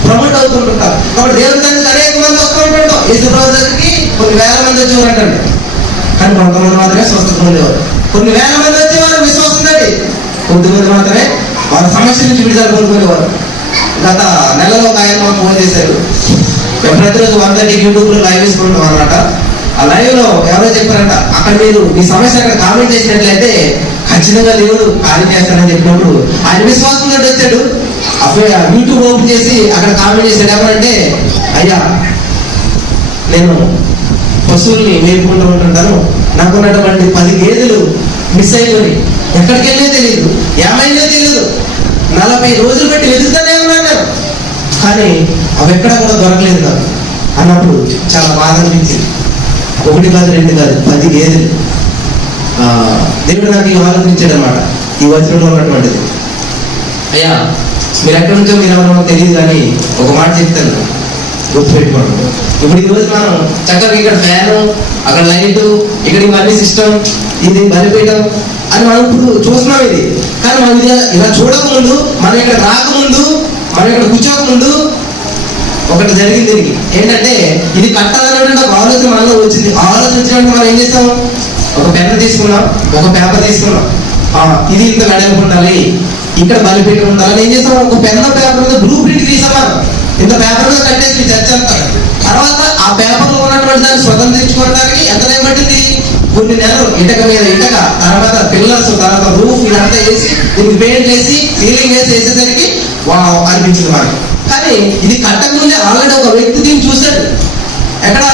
ప్రమోట్ అవుతుంటారు. కాబట్టి దేవుడి దగ్గరికి అనేక మంది వస్తూ ఉంటుంటాం. యేసు ప్రభు దగ్గరికి కొన్ని వేల మంది వచ్చేవారంటండి, కానీ కొంతమంది మాత్రమే స్వస్థత పొందేవారు. కొన్ని వేల మంది వచ్చేవారు విశ్వాసం ఉందండి, కొద్దిమంది మాత్రమే వాళ్ళ సమస్య నుంచి విడుదల పొందుకునేవారు. గత నెలలో ఒక ఆయన మాకు ఫోన్ చేశారు. ప్రతిరోజు 1:30 యూట్యూబ్లో లైవ్ వేసుకుంటాం అన్నమాట. ఆ లైవ్ లో ఎవరో చెప్పారంట, అక్కడ మీరు మీ సమస్య అక్కడ కామెంట్ చేసినట్లయితే ఖచ్చితంగా దేవుడు కార్యం చేస్తానని చెప్పినప్పుడు ఆయన విశ్వాసం తోటి వచ్చాడు. అప్పుడు యూట్యూబ్ ఓపెన్ చేసి అక్కడ కామెంట్ చేశాడు. ఎవరంటే, అయ్యా నేను పశువుల్ని మేపుకుంటూ ఉంటుంటాను, నాకున్నటువంటి 10 గేదెలు మిస్ అయిపోయి ఎక్కడికి వెళ్ళే తెలియదు, ఏమైనా తెలియదు, 40 రోజులు పెట్టి వెతుకుతానే ఉన్నాను, కానీ అవి ఎక్కడా కూడా దొరకలేదు నాకు అన్నప్పుడు చాలా బాధ అనిపించింది. 1 కాదు 2 కాదు 10 గేదెలు. దేవుడు నాకు ఈ ఆలోచించాడు అనమాట, ఈ వచనంలో ఉన్నటువంటిది. అయ్యా మీరు ఎక్కడి నుంచో మీరు ఎవరో తెలియదు, కానీ ఒక మాట చెప్తాను, గుర్తుపెట్టుకోండి. ఇప్పుడు ఈ రోజు మనం చక్కగా ఇక్కడ ఫ్యాను, అక్కడ లైటు, ఇక్కడ ఇవన్నీ సిస్టమ్, ఇది బలిపీఠం అని మనం ఇప్పుడు చూస్తున్నాం ఇది. కానీ మనం ఇలా చూడకముందు, మనం ఇక్కడ రాకముందు, మనం ఇక్కడ కూర్చోకముందు ఒకటి జరిగింది. దీనికి ఏంటంటే, ఇది కట్టాలనేటువంటి ఒక ఆలోచన మనలో వచ్చింది. ఆలోచించడానికి మనం ఏం చేస్తాం? ఒక పెన్ను తీసుకున్నాం, ఒక పేపర్ తీసుకున్నాం, ఇది ఇంత వెడల్పు ఉండాలి, ఇక్కడ బలిపీఠం ఉండాలని ఏం చేస్తాం? ఒక పెన్ను పేపర్ మీద బ్లూ ప్రింట్ తీసామా, ఇంత పేపర్ మీద కట్టేసి చర్చ అంటారు. తర్వాత ఆ పేపర్ లో ఉన్నటువంటి దాన్ని స్వతంత్రించుకోవడానికి ఎంత టైం పట్టింది? కొన్ని నెలలు. ఇటక మీద ఇటక, తర్వాత పిల్లర్స్, తర్వాత రూఫ్, ఇదంతా వేసి దీనికి పెయింట్ వేసి సీలింగ్ వేసి వేసేసరికి వావ్ అనిపించింది మనకి. కానీ ఇది కట్టక ముందే ఆల్రెడీ ఒక వ్యక్తి దీన్ని చూశాడు. ఎక్కడ?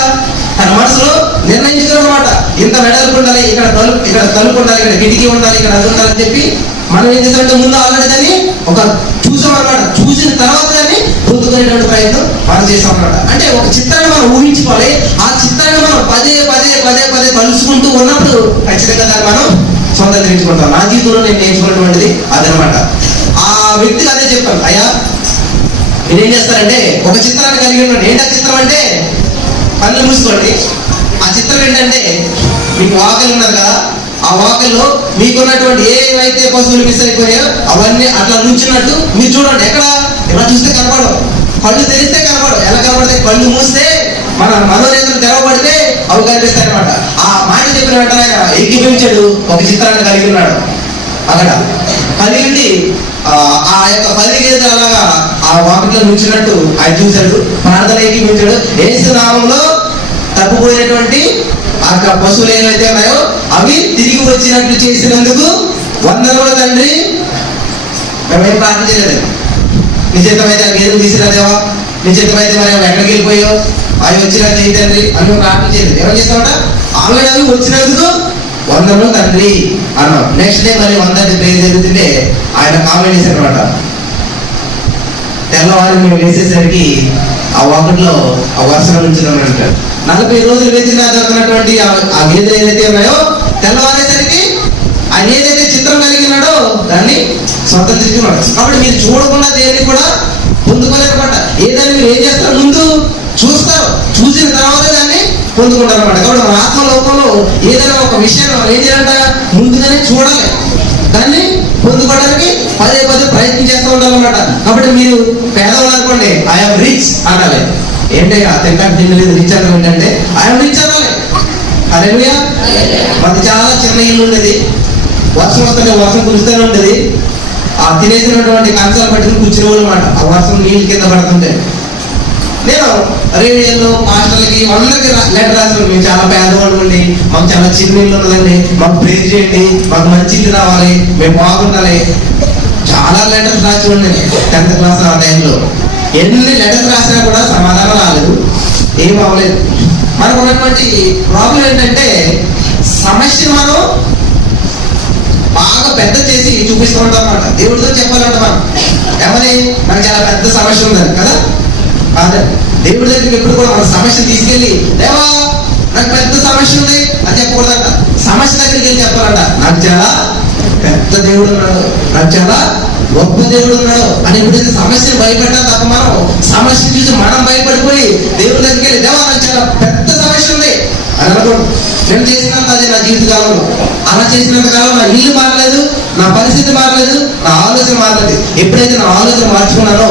తన మనసులో నిర్ణయించుకున్నాడు అనమాట. ఇంత వెడల్పు ఉండాలి, ఇక్కడ తలుపు ఉండాలి, ఇక్కడ కిటికీ ఉండాలి, ఇక్కడ అది ఉండాలని చెప్పి మనం ఏం చేసామంటే ముందు ఆల్రెడీ దాన్ని ఒక చూసాం అనమాట. చూసిన తర్వాత దాన్ని పొందుకునేటువంటి ప్రయత్నం మనం చేసాం అనమాట. అంటే ఒక చిత్రాన్ని మనం ఊహించుకోవాలి. ఆ చిత్రాన్ని మనం పదే పదే పదే పదే తలుచుకుంటూ ఉన్నప్పుడు ఖచ్చితంగా దాన్ని మనం స్వతంత్రించుకుంటాం. నా జీవితంలో నేను నేర్చుకున్నటువంటిది అదనమాట. ఆ వ్యక్తికి అదే చెప్పాను, అయ్యా మీరేం చేస్తారంటే ఒక చిత్రాన్ని కలిగి ఉన్నాడు. ఏంటి ఆ చిత్రం అంటే, పనులు మూసుకోండి. ఆ చిత్రం ఏంటంటే, మీకు వాకలి ఉన్నది కదా, ఆ ఆ వాకిల్లో మీకున్నటువంటి ఏవైతే పశువులు మిస్ అయిపోయాయో అవన్నీ అట్లా నుంచినట్టు మీరు చూడండి. ఎక్కడ ఇలా చూస్తే కనపడవు, కళ్ళు తెరిస్తే కనపడవు. ఎలా కనపడతాయి? కళ్ళు మూస్తే మన మనోనేతలు తెరవబడితే అవి కనిపిస్తాయి అనమాట. ఆ మాట చెప్పిన వెంటనే ఆయన ఏకీభవించాడు, ఒక చిత్రాన్ని కలిగి ఉన్నాడు. అక్కడ కలిగి ఆ యొక్క 10 గేదెలు అలాగా ఆ వాకిట్లో నుంచినట్టు ఆయన చూశాడు, ప్రార్థన ఏకీభవించాడు. యేసు నామంలో తప్పిపోయినటువంటి ఆ యొక్క పశువులు ఏవైతే ఉన్నాయో అవి తిరిగి వచ్చినట్లు చేసినందుకు వందనములు తండ్రి. మేమేం ప్రార్థన చేయలేదు. నిశ్చితమైతే ఆ గేదెలు తీసుకురాదేవా, నిశ్చితమైతే మరి అవి ఎక్కడికి వెళ్ళిపోయావు, అవి వచ్చినా చేయి తండ్రి అని మేము ప్రార్థన చేయలేదు. ఏమని చేస్తామంట? ఆల్రెడీ అవి వచ్చినందుకు వందనములు తండ్రి అన్నాం. నెక్స్ట్ డే మరి 100 ప్రేయర్ జరుగుతుంటే ఆయన కామెంట్ చేశారు అనమాట. తెల్లవారు మేము వేసేసరికి ఆ వాకిట్లో ఆ వర్షం నుంచున్నామని అంటారు. 40 రోజులు వేసిన జరుగుతున్నటువంటి ఆ గేదెలు ఏదైతే ఉన్నాయో తెల్లవారేసరికి ఆయన ఏదైతే చిత్రం కలిగి ఉన్నాడో దాన్ని స్వతంత్రించుకున్నాడు. కాబట్టి మీరు చూడకుండా దేన్ని కూడా పొందుకోలేరన్నమాట. ఏదైనా మీరు ఏం చేస్తారు? ముందు చూస్తారు, చూసిన తర్వాత దాన్ని పొందుకుంటారు అనమాట. కాబట్టి మన ఆత్మలోకంలో ఏదైనా ఒక విషయాన్ని మనం ఏం చేయాలంట? ముందుగానే చూడాలి, దాన్ని పొందుకోవడానికి పదే ప్రయత్నం చేస్తూ ఉండాలన్నమాట. కాబట్టి మీరు పేదవాళ్ళు అనుకోండి, ఐఎమ్ రిచ్ అనాలి. ఏంటి తింటానికి తిండి లేదు, రిచ్ అనడం ఏంటంటే ఐఎమ్ రిచ్ అనాలి. హల్లెలూయా. మాది చాలా చిన్న ఇల్లు ఉండేది, వర్షం వస్తుంటే వర్షం కురుస్తూనే ఉండేది. ఆ తినేసినటువంటి కంచాలు పట్టుకుని కూర్చునే వాళ్ళు అనమాట. ఆ వర్షం నీళ్ళు కింద పడుతుంటే నేను రేడియోలో మాస్టర్లకి అందరికి లెటర్ రాసాను. మేము చాలా పేదవాళ్ళు అండి, మాకు చాలా చిన్న ఇల్లు ఉన్నదండి, మాకు ప్రేర్ చేయండి, మాకు మంచి ఇల్లు రావాలి, మేము బాగుండాలి. చాలా లెటర్స్ రాసి ఉండే 10th క్లాస్ ఆ టైంలో. ఎన్ని లెటర్స్ రాసినా కూడా సమాధానం రాలేదు, ఏం అవ్వలేదు. మనకు ఉన్నటువంటి ప్రాబ్లం ఏంటంటే సమస్య మనం బాగా పెద్ద చేసి చూపిస్తూ ఉంటాం అన్నమాట. దేవుడితో చెప్పాలంట మనం, ఏమని నాకు చాలా పెద్ద సమస్య ఉందని కదా. కాదు, దేవుడి దగ్గరికి ఎప్పుడు కూడా మన సమస్య తీసుకెళ్ళి దేవా నాకు పెద్ద సమస్య ఉంది అని చెప్పకూడదంట. సమస్య దగ్గరికి వెళ్ళి చెప్పాలంట, నాకు చాలా పెద్ద దేవుడు ఉన్నాడు, నాకు చాలా గొప్ప దేవుడు ఉన్నాడు అని. ఎప్పుడైతే సమస్యను భయపెట్టాలి తప్ప మనం సమస్య చూసి మనం భయపడిపోయి దేవుడి దగ్గరికి వెళ్ళి దేవా నాకు చాలా పెద్ద సమస్య ఉంది అని అనుకోండి. నేను చేసినంత అదే నా జీవితకాలంలో. అలా చేసినంత కాలం నా ఇల్లు మారలేదు, నా పరిస్థితి మారలేదు, నా ఆలోచన మారలేదు. ఎప్పుడైతే నా ఆలోచన మార్చుకున్నానో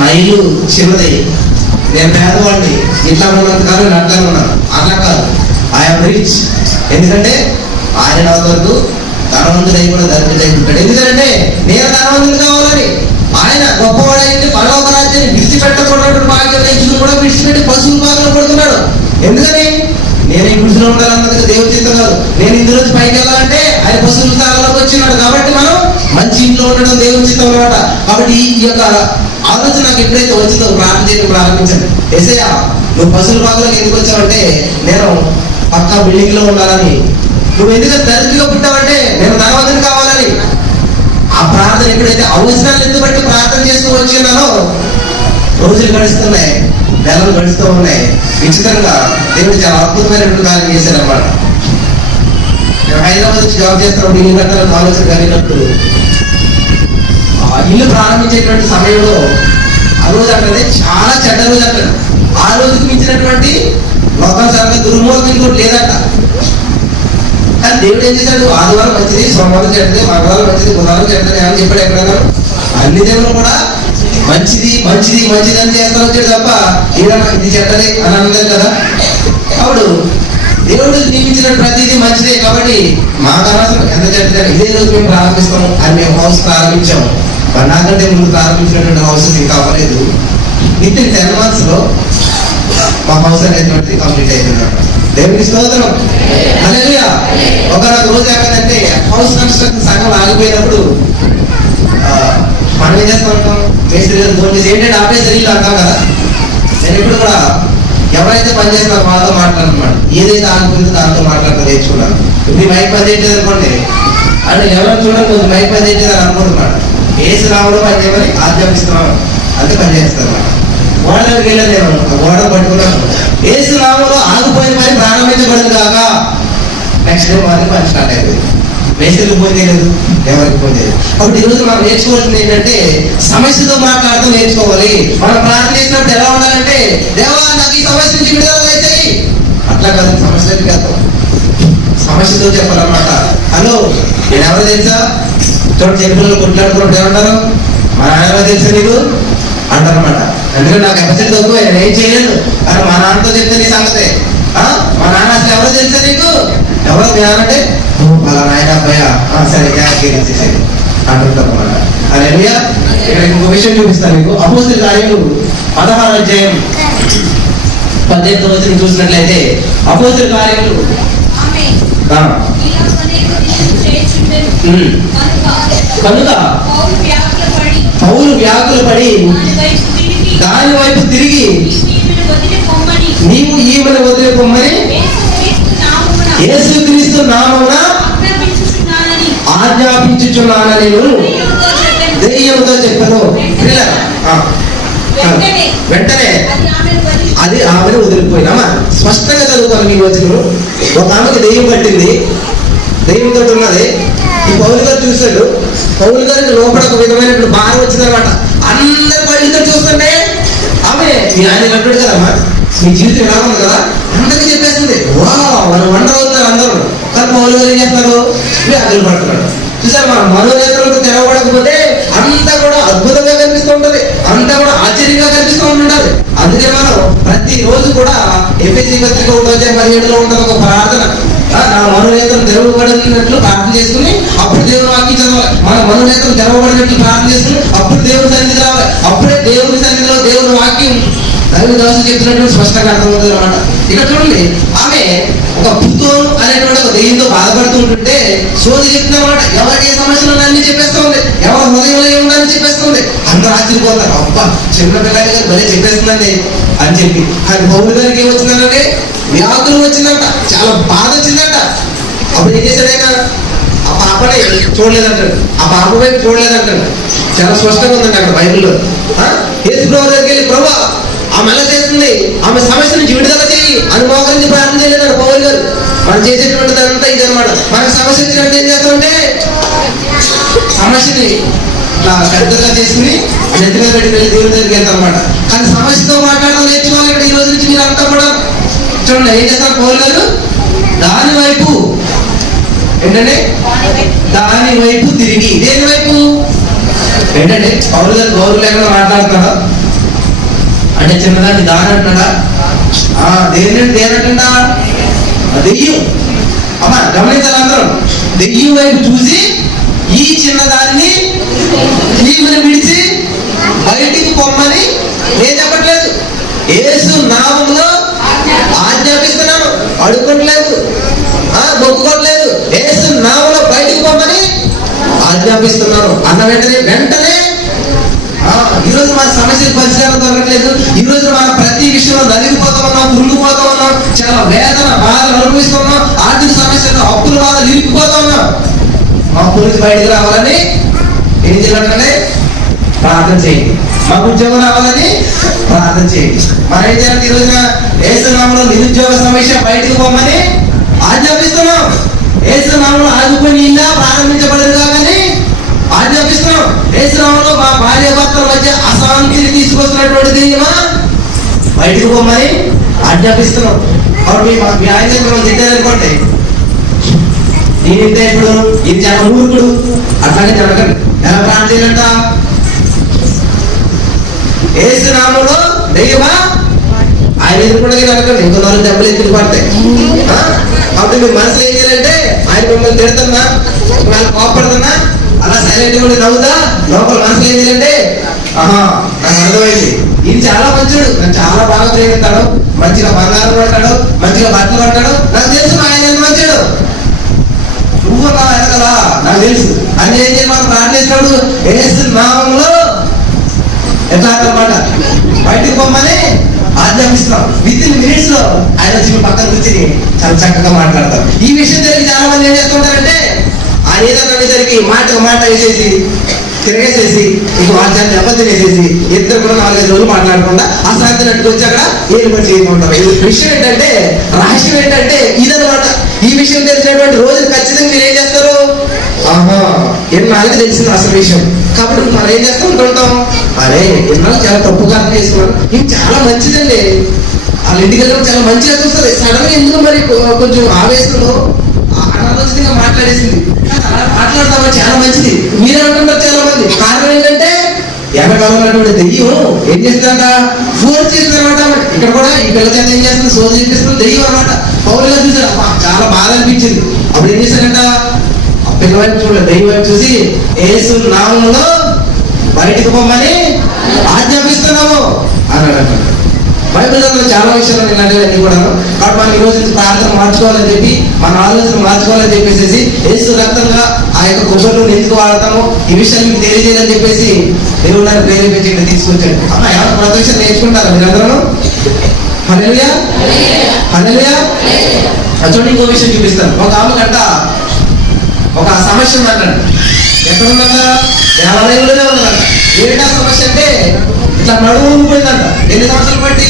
నా ఇల్లు చిన్నది, నేను పేదవాడిని, ఇట్లా ఉన్నంత కాలం నేను అట్లానే ఉన్నాను. అట్లా కాదు, ఐఎమ్ రిచ్. ఎందుకంటే ఆయన నా వరకు ధనవంతుడై కూడా దరిద్రుడైపోతాడు. ఎందుకంటే నేను ధనవంతుడు కావాలని. ఆయన గొప్పవాడైతే పరలోక రాజ్యాన్ని విడిచిపెట్టకూడదు, భాగ్యం ఇచ్చుకుని కూడా విడిచిపెట్టి పశువుల భాగంలో పడుతున్నాడు. ఎందుకని? నేను ఈ గుడిలో ఉండాలన్నది దేవుడి చిత్తం కాదు. నేను ఇందులో పైకి వెళ్ళాలంటే ఆయన పశువుల స్థానంలోకి వచ్చినాడు. కాబట్టి మనం మంచి ఇంట్లో ఉండడం దేవుడి చిత్తం అనమాట. కాబట్టి ఈ యొక్క ఆలోచన నాకు ఎప్పుడైతే వచ్చిందో ప్రార్థన చేయడం ప్రారంభించాను. యేసయ్యా నువ్వు పశువుల భాగంలోకి ఎందుకు వచ్చావంటే నేను పక్కా బిల్డింగ్ లో ఉండాలని. నువ్వు ఎందుకంటే దరిద్రంగా పుట్టావంటే నేను ధనవంతుని కావాలని. ఆ ప్రార్థన ఎప్పుడైతే అవసరాలు ఎందుకు బట్టి ప్రార్థన చేస్తూ వచ్చినానో రోజులు గడుస్తున్నాయి, నెలలు గడుస్తూ ఉన్నాయి. విచిత్రంగా దేవుడు చాలా అద్భుతమైనటువంటి కార్యం చేశారన్నమాట. నేను హైదరాబాద్ వచ్చి జాబ్ చేస్తున్నప్పుడు ఇల్లు కట్టాలని ఆలోచన కలిగినప్పుడు ఇల్లు ప్రారంభించేటువంటి సమయంలో ఆ రోజు అంటే చాలా చెడ్డ రోజు అంటారు. ఆ రోజుకి మించినటువంటి లోకానుసారంగా దుర్మోహం ఇంకోటి లేదట. కానీ దేవుడు ఏం చేశాడు? ఆదివారం మంచిది, సోమవారం చెడ్డది, మంగళవారం మంచిది, బుధవారం చెడ్డది అని చెప్పాడు. ఎక్కడైనా అన్ని దేవులు కూడా మంచిది మంచిది మంచిది అని చేస్తా వచ్చాడు తప్ప ఏదన్నా ఇది చెడ్డది అని అనలేదు కదా. అప్పుడు దేవుడు నియమించిన ప్రతిదీ మంచిదే. కాబట్టి మాకు అనవసరం ఎంత చెడ్డది, ఇదే రోజు మేము ప్రారంభిస్తాము అని మేము హౌస్ ప్రారంభించాము. మరి నాకంటే ముందు ప్రారంభించినటువంటి హౌసెస్ ఇంకా అవ్వలేదు. విత్ ఇన్ 10 months లో మా హౌస్ అనేటువంటిది కంప్లీట్ అయిపోయింది. దేవునికి స్తోత్రం. హల్లెలూయా. ఒక రోజు ఏమైందంటే హౌస్ కన్స్ట్రక్షన్ సగం ఆగిపోయినప్పుడు మనం ఏం చేస్తూ ఉంటాం? మేస్త్రి గారు ఫోన్ చేసి ఏంటంటే ఆపేసి ఇల్లు అంటాం కదా. నేను ఇప్పుడు కూడా ఎవరైతే పనిచేస్తారో వాళ్ళతో మాట్లాడనమాట. ఏదైతే ఆగిపోయిందో దాంతో మాట్లాడతా నేర్చుకున్నాను. ఇప్పుడు మైక్ పని చేయట్లేదు అనుకోండి అంటే ఎవరైనా చూడండి మైక్ పని చేయట్లేదు అని అనుకుంటున్నాడు. ఏసు రావడం పని చేయమని ఆజ్ఞాపిస్తున్నాం, అంతే పని చేస్తాను. గోడ దగ్గరికి వెళ్ళలేము, గోడ పట్టుకున్నాను. ఏసు నామంలో ఆగిపోయిన పని ప్రారంభించబడింది కాక నెక్స్ట్ డే వాళ్ళకి పని స్టార్ట్ అయిపోయింది. మేస్త్రికి ఫోన్ చేయలేదు, ఎవరికి ఫోన్ చేయలేదు. కాబట్టి ఈరోజు మనం నేర్చుకోవాల్సింది ఏంటంటే సమస్యతో మాట్లాడుతూ నేర్చుకోవాలి. మనం ప్రార్థన చేసినప్పుడు ఎలా ఉండాలంటే దేవా నాకు ఈ సమస్య నుంచి విడుదల చేయి, అట్లా కాదు సమస్యకి వెళ్తాం. సమస్యతో చెప్పాలన్నమాట. హలో, నేను ఎవరో తెలుసా? చూడండి, చెప్పులు కొట్లాడుకుంటూ ఏమంటారు? మా నాన్న ఎవరో తెలుసా నీకు అంటారనమాట. ఎందుకంటే నాకు కెపాసిటీ తక్కువ, నేను ఏం చేయలేదు. కానీ మా నాన్నతో చెప్తే నీ సంగతే. మా నాన్న అసలు ఎవరో తెలుసా నీకు? ఎవరో మీ నాన్న అంటే వాళ్ళ నాయన అబ్బాయా, సరే చేసేది అంటుంటారు అనమాట. హల్లెలూయా. ఇక్కడ ఇంకొక విషయం చూపిస్తాను మీకు. అపోస్తలుల కార్యాలు 16వ అధ్యాయం 18వ వచనం చూసినట్లయితే, అపోస్తలుల కార్యాలు ఆమేన్. ఆ, ఇలా అనేక దినములు చేయుచుండెను. కనుక పౌలు వ్యాకుల పడి దాని వైపు తిరిగి నీవు ఈమెను వదిలిపోమ్మని యేసుక్రీస్తు నామమున ఆజ్ఞాపించుచున్నానని దెయ్యముతో చెప్పను. వెంటనే అది ఆమెను వదిలిపోయినామా. స్పష్టంగా చదువుతాను మీకు వచ్చిన. ఒక ఆమెకి దెయ్యం పట్టింది, దెయ్యంతో ఉన్నది. ఈ పౌలు గారు చూశాడు. పౌలు గారికి లోపల ఒక విధమైనటువంటి భారం వచ్చిందనమాట. అందరు పళ్ళతో చూస్తుంటే ఆమె మీ ఆయన అంటాడు కదమ్మా, మీ జీవితం ఎలా ఉంది కదా, అందరికీ చెప్పేస్తుంది. వా, వాళ్ళు వండర్ అవుతున్నారు అందరూ. కానీ పౌలు గారు ఏం చేస్తారు? వ్యాధులు పడుతున్నాడు. చూసారు, మన మనోనేత్రులకు తెరవబడకపోతే అంతా కూడా అద్భుతంగా కనిపిస్తూ ఉంటది, అంతా కూడా ఆశ్చర్యంగా కనిపిస్తూ ఉంటుంటది. అందుకే మనం ప్రతి రోజు కూడా ఎఫ్ఎస్సి పత్రిక 1:17 ఉంటుంది ఒక ప్రార్థన. నా మనోనేత్రం తెరవబడినట్లు ప్రార్థన చేసుకుని అప్పుడు దేవుని వాక్యం చదవాలి. మన మనోనేత్రం తెరవబడినట్లు ప్రార్థన చేసుకుని అప్పుడు దేవుని సన్నిధి రావాలి. అప్పుడే దేవుని సన్నిధిలో దేవుని వాక్యం దైవ దోష చెప్తున్నట్టు స్పష్టంగా అర్థమవుతుంది అనమాట. ఇక్కడ చూడండి, ఆమె ఒక పుత్తూరు అనేటువంటి ఒక దెయ్యంతో బాధపడుతూ ఉంటుంటే సోది చెప్తున్నమాట. ఎవరికి ఏ సమస్యలు అన్ని చెప్పేస్తుంది, ఎవరి హృదయంలో ఏముందని చెప్పేస్తుంది. అందరూ ఆశ్చర్యపోతారు, అబ్బా చిన్న పిల్లలు గారు భలే చెప్పేస్తుందండి అని చెప్పి. కానీ పౌరు గారికి ఏమొచ్చిందంటే వ్యాధులు వచ్చిందంట, చాలా బాధ వచ్చిందంట. అప్పుడు ఏం చేశాడైనా? ఆ పాపని చూడలేదంటాడు, ఆ పాప వైపు చూడలేదంటాడు. చాలా స్పష్టంగా ఉందండి అక్కడ బైబిల్లో. యేసు ప్రభు దగ్గరికి వెళ్ళి, ప్రభా ఆమె ఎలా చేస్తుంది, ఆమె సమస్య నుంచి విడుదల చేయి అని మోకరించి ప్రార్థన చేయలేదండి పౌలు గారు. మనం చేసేటువంటిది అంతా ఇది అనమాట. మనకు సమస్య వచ్చినట్టు ఏం చేస్తామంటే సమస్యని ఇట్లా పెద్దగా చేసుకుని నెత్తి మీద పెట్టి వెళ్ళి దేవుని దగ్గరికి వెళ్తాం అనమాట. కానీ సమస్యతో మాట్లాడడం నేర్చుకోవాలి. ఇక్కడ ఈ రోజు నుంచి మీరు అంతా కూడా చూడండి ఏం చేస్తారు పౌలు గారు? దాని వైపు ఏంటంటే దాని వైపు తిరిగి, దేని వైపు ఏంటంటే పౌలు గారు గౌరవ లేకుండా మాట్లాడుతున్నాడా అంటే చిన్నదాన్ని దాని అంటున్నాడా? దేనంటా దెయ్యం. అమ్మా గమనించాలి అందరం. దెయ్యం వైపు చూసి ఈ చిన్నదాన్ని ఈమెను విడిచి బయటికి పొమ్మని నేను చెప్పట్లేదు, యేసు నామములో ఆజ్ఞాపిస్తున్నాను. అడుక్కోట్లేదు, మొక్కుకోవట్లేదు, యేసు నామములో బయటికి పొమ్మని ఆజ్ఞాపిస్తున్నాను అన్న వెంటనే ఈరోజు మన సమస్యలు పరిష్కారం దొరకట్లేదు. ఈ రోజు మనం ప్రతి విషయంలో నలిగిపోతా ఉన్నాం, కృంగిపోతా ఉన్నాం, చాలా వేదన బాధలు అనుభవిస్తూ ఉన్నాం. ఆర్థిక సమస్యలు, అప్పుల బాధలు ఇరిగిపోతా ఉన్నాం. అప్పు నుంచి బయటకు రావాలని ఏం చేయాలంటే ప్రార్థన చేయండి. మాకు ఉద్యోగం రావాలని ప్రార్థన చేయండి. మనం ఏం చేయాలంటే ఈ రోజున యేసు నామములో నిరుద్యోగ సమస్య బయటకు పోమని ఆజ్ఞాపిస్తున్నాం. యేసు నామములో ఆగిపోయిన ఇల్లా ప్రారంభించబడదు కానీ ఆజ్ఞాపిస్తున్నాం. యేసు నామములో మా భార్య భర్తల మధ్య అశాంతిని తీసుకొస్తున్నటువంటిది బయటకు పోమని ఆజ్ఞాపిస్తున్నాం. అప్పుడు మీ ఆయన మిమ్మల్ని తిట్టారనుకోండి, నేనింతే ఇప్పుడు ఇది చాలా మూర్ఖుడు అట్లాగే జరగండి. ఎలా ప్రార్థన చేయాలంట? యేసు నామములో దెయ్యమా ఆయన ఎదుర్కొంటే జరగండి. ఇంకో 4 దెబ్బలు ఎత్తులు పడతాయి. అప్పుడు మీ మనసులో ఏం చేయాలంటే ఆయన మిమ్మల్ని తిడుతున్నా, వాళ్ళు కోపడుతున్నా అలా సైలెంట్ గా నవ్వుదా లోపల మనసులో ఏం చేయాలంటే నాకు అర్థమైంది, ఇది చాలా మంచిడు, నాకు చాలా బాగా ప్రేమిస్తాడు, మంచిగా బంగారం పడతాడు, మంచిగా బట్టలు పడతాడు, నాకు తెలుసు ఆయన ఎంత మంచిడు, నువ్వు నా వెనకలా నాకు తెలుసు అని ఏం చేయాలి? మనం ప్రార్థిస్తాడు యేసు నామములో ఎట్లా అన్నమాట బయటకు పొమ్మని ఆజ్ఞాపిస్తున్నాం. విత్ ఇన్ మినిట్స్ లో ఆయన వచ్చి పక్కన కూర్చుని చాలా చక్కగా మాట్లాడతారు. ఈ విషయం తెలిసి చాలా మంది ఏం చేస్తుంటారంటే ఆయన ఏదైనా అనేసరికి మాట వేసేసి తిరగేసేసి ఇంకో వాద్యాన్ని దెబ్బతినేసేసి ఇద్దరు కూడా 4-5 రోజులు మాట్లాడకుండా అసాధ్యం అట్టుకు వచ్చి అక్కడ ఏం పని చేయకుంటారు. విషయం ఏంటంటే రహస్యం ఏంటంటే ఇదనమాట. ఈ విషయం తెలిసినటువంటి రోజు ఖచ్చితంగా మీరు ఏం చేస్తారు? ఎన్నాళ్ళకి తెలిసింది అసలు విషయం. కాబట్టి మనం ఏం చేస్తూ ఉంటుంటాం, అరే ఎన్నాళ్ళు చాలా తప్పుగా అర్థం చేసుకున్నాను, ఇది చాలా మంచిదండి, వాళ్ళ ఇంటికి వెళ్ళినప్పుడు చాలా మంచిగా చూస్తుంది. సడన్ గా ఎందుకు మరి కొంచెం ఆవేశంలో ఆలోచనగా మాట్లాడేసింది. అలా మాట్లాడతామా చాలా మంచిది. మీరేమంటున్నారు చాలా మంది. కారణం ఏంటంటే వెనకాల ఉన్నటువంటి దెయ్యం ఏం చేస్తుందంట, ఫోర్స్ చేస్తుందన్నమాట. ఇక్కడ కూడా ఈ పిల్ల చేత ఏం చేస్తుంది, సోదరు చేస్తుంది దెయ్యం అనమాట. పౌలు గారు చూసారు, చాలా బాధ అనిపించింది. అప్పుడు ఏం చేశారంట, ఆ పిల్లవాడిని చూడండి, దెయ్యం వైపు చూసి యేసు నామములో బయటకు పోమని ఆజ్ఞాపిస్తున్నాము అన్నాడు. బైబిల్ చాలా విషయాలు ఇలాంటివన్నీ కూడా. కాబట్టి మనం ఈ రోజు ప్రార్థన మార్చుకోవాలని చెప్పి, మన ఆలోచన మార్చుకోవాలని చెప్పేసి యేసు రక్తంగా ఆ యొక్క కొబ్బరిని ఎందుకు వాడతాము, ఈ విషయాన్ని మీకు తెలియజేయాలని చెప్పేసి దేవుడు నాకు ప్రేరేపించి ఇక్కడ తీసుకొచ్చాడు. అమ్మా ఎవరు ప్రదక్షిణ నేర్చుకుంటారా మీరందరూ? హల్లెలూయా హల్లెలూయా. చూడండి, ఇంకో విషయం చూపిస్తాను. ఒక ఆమె గంట ఒక సమస్య ఉందంట. ఎక్కడ ఉందంట? దేవాలయంలోనే ఉందంట. ఏంటా సమస్య అంటే ఇట్లా నడుము ఊగిపోయిందంట. ఎన్ని సంవత్సరాలు బట్టి?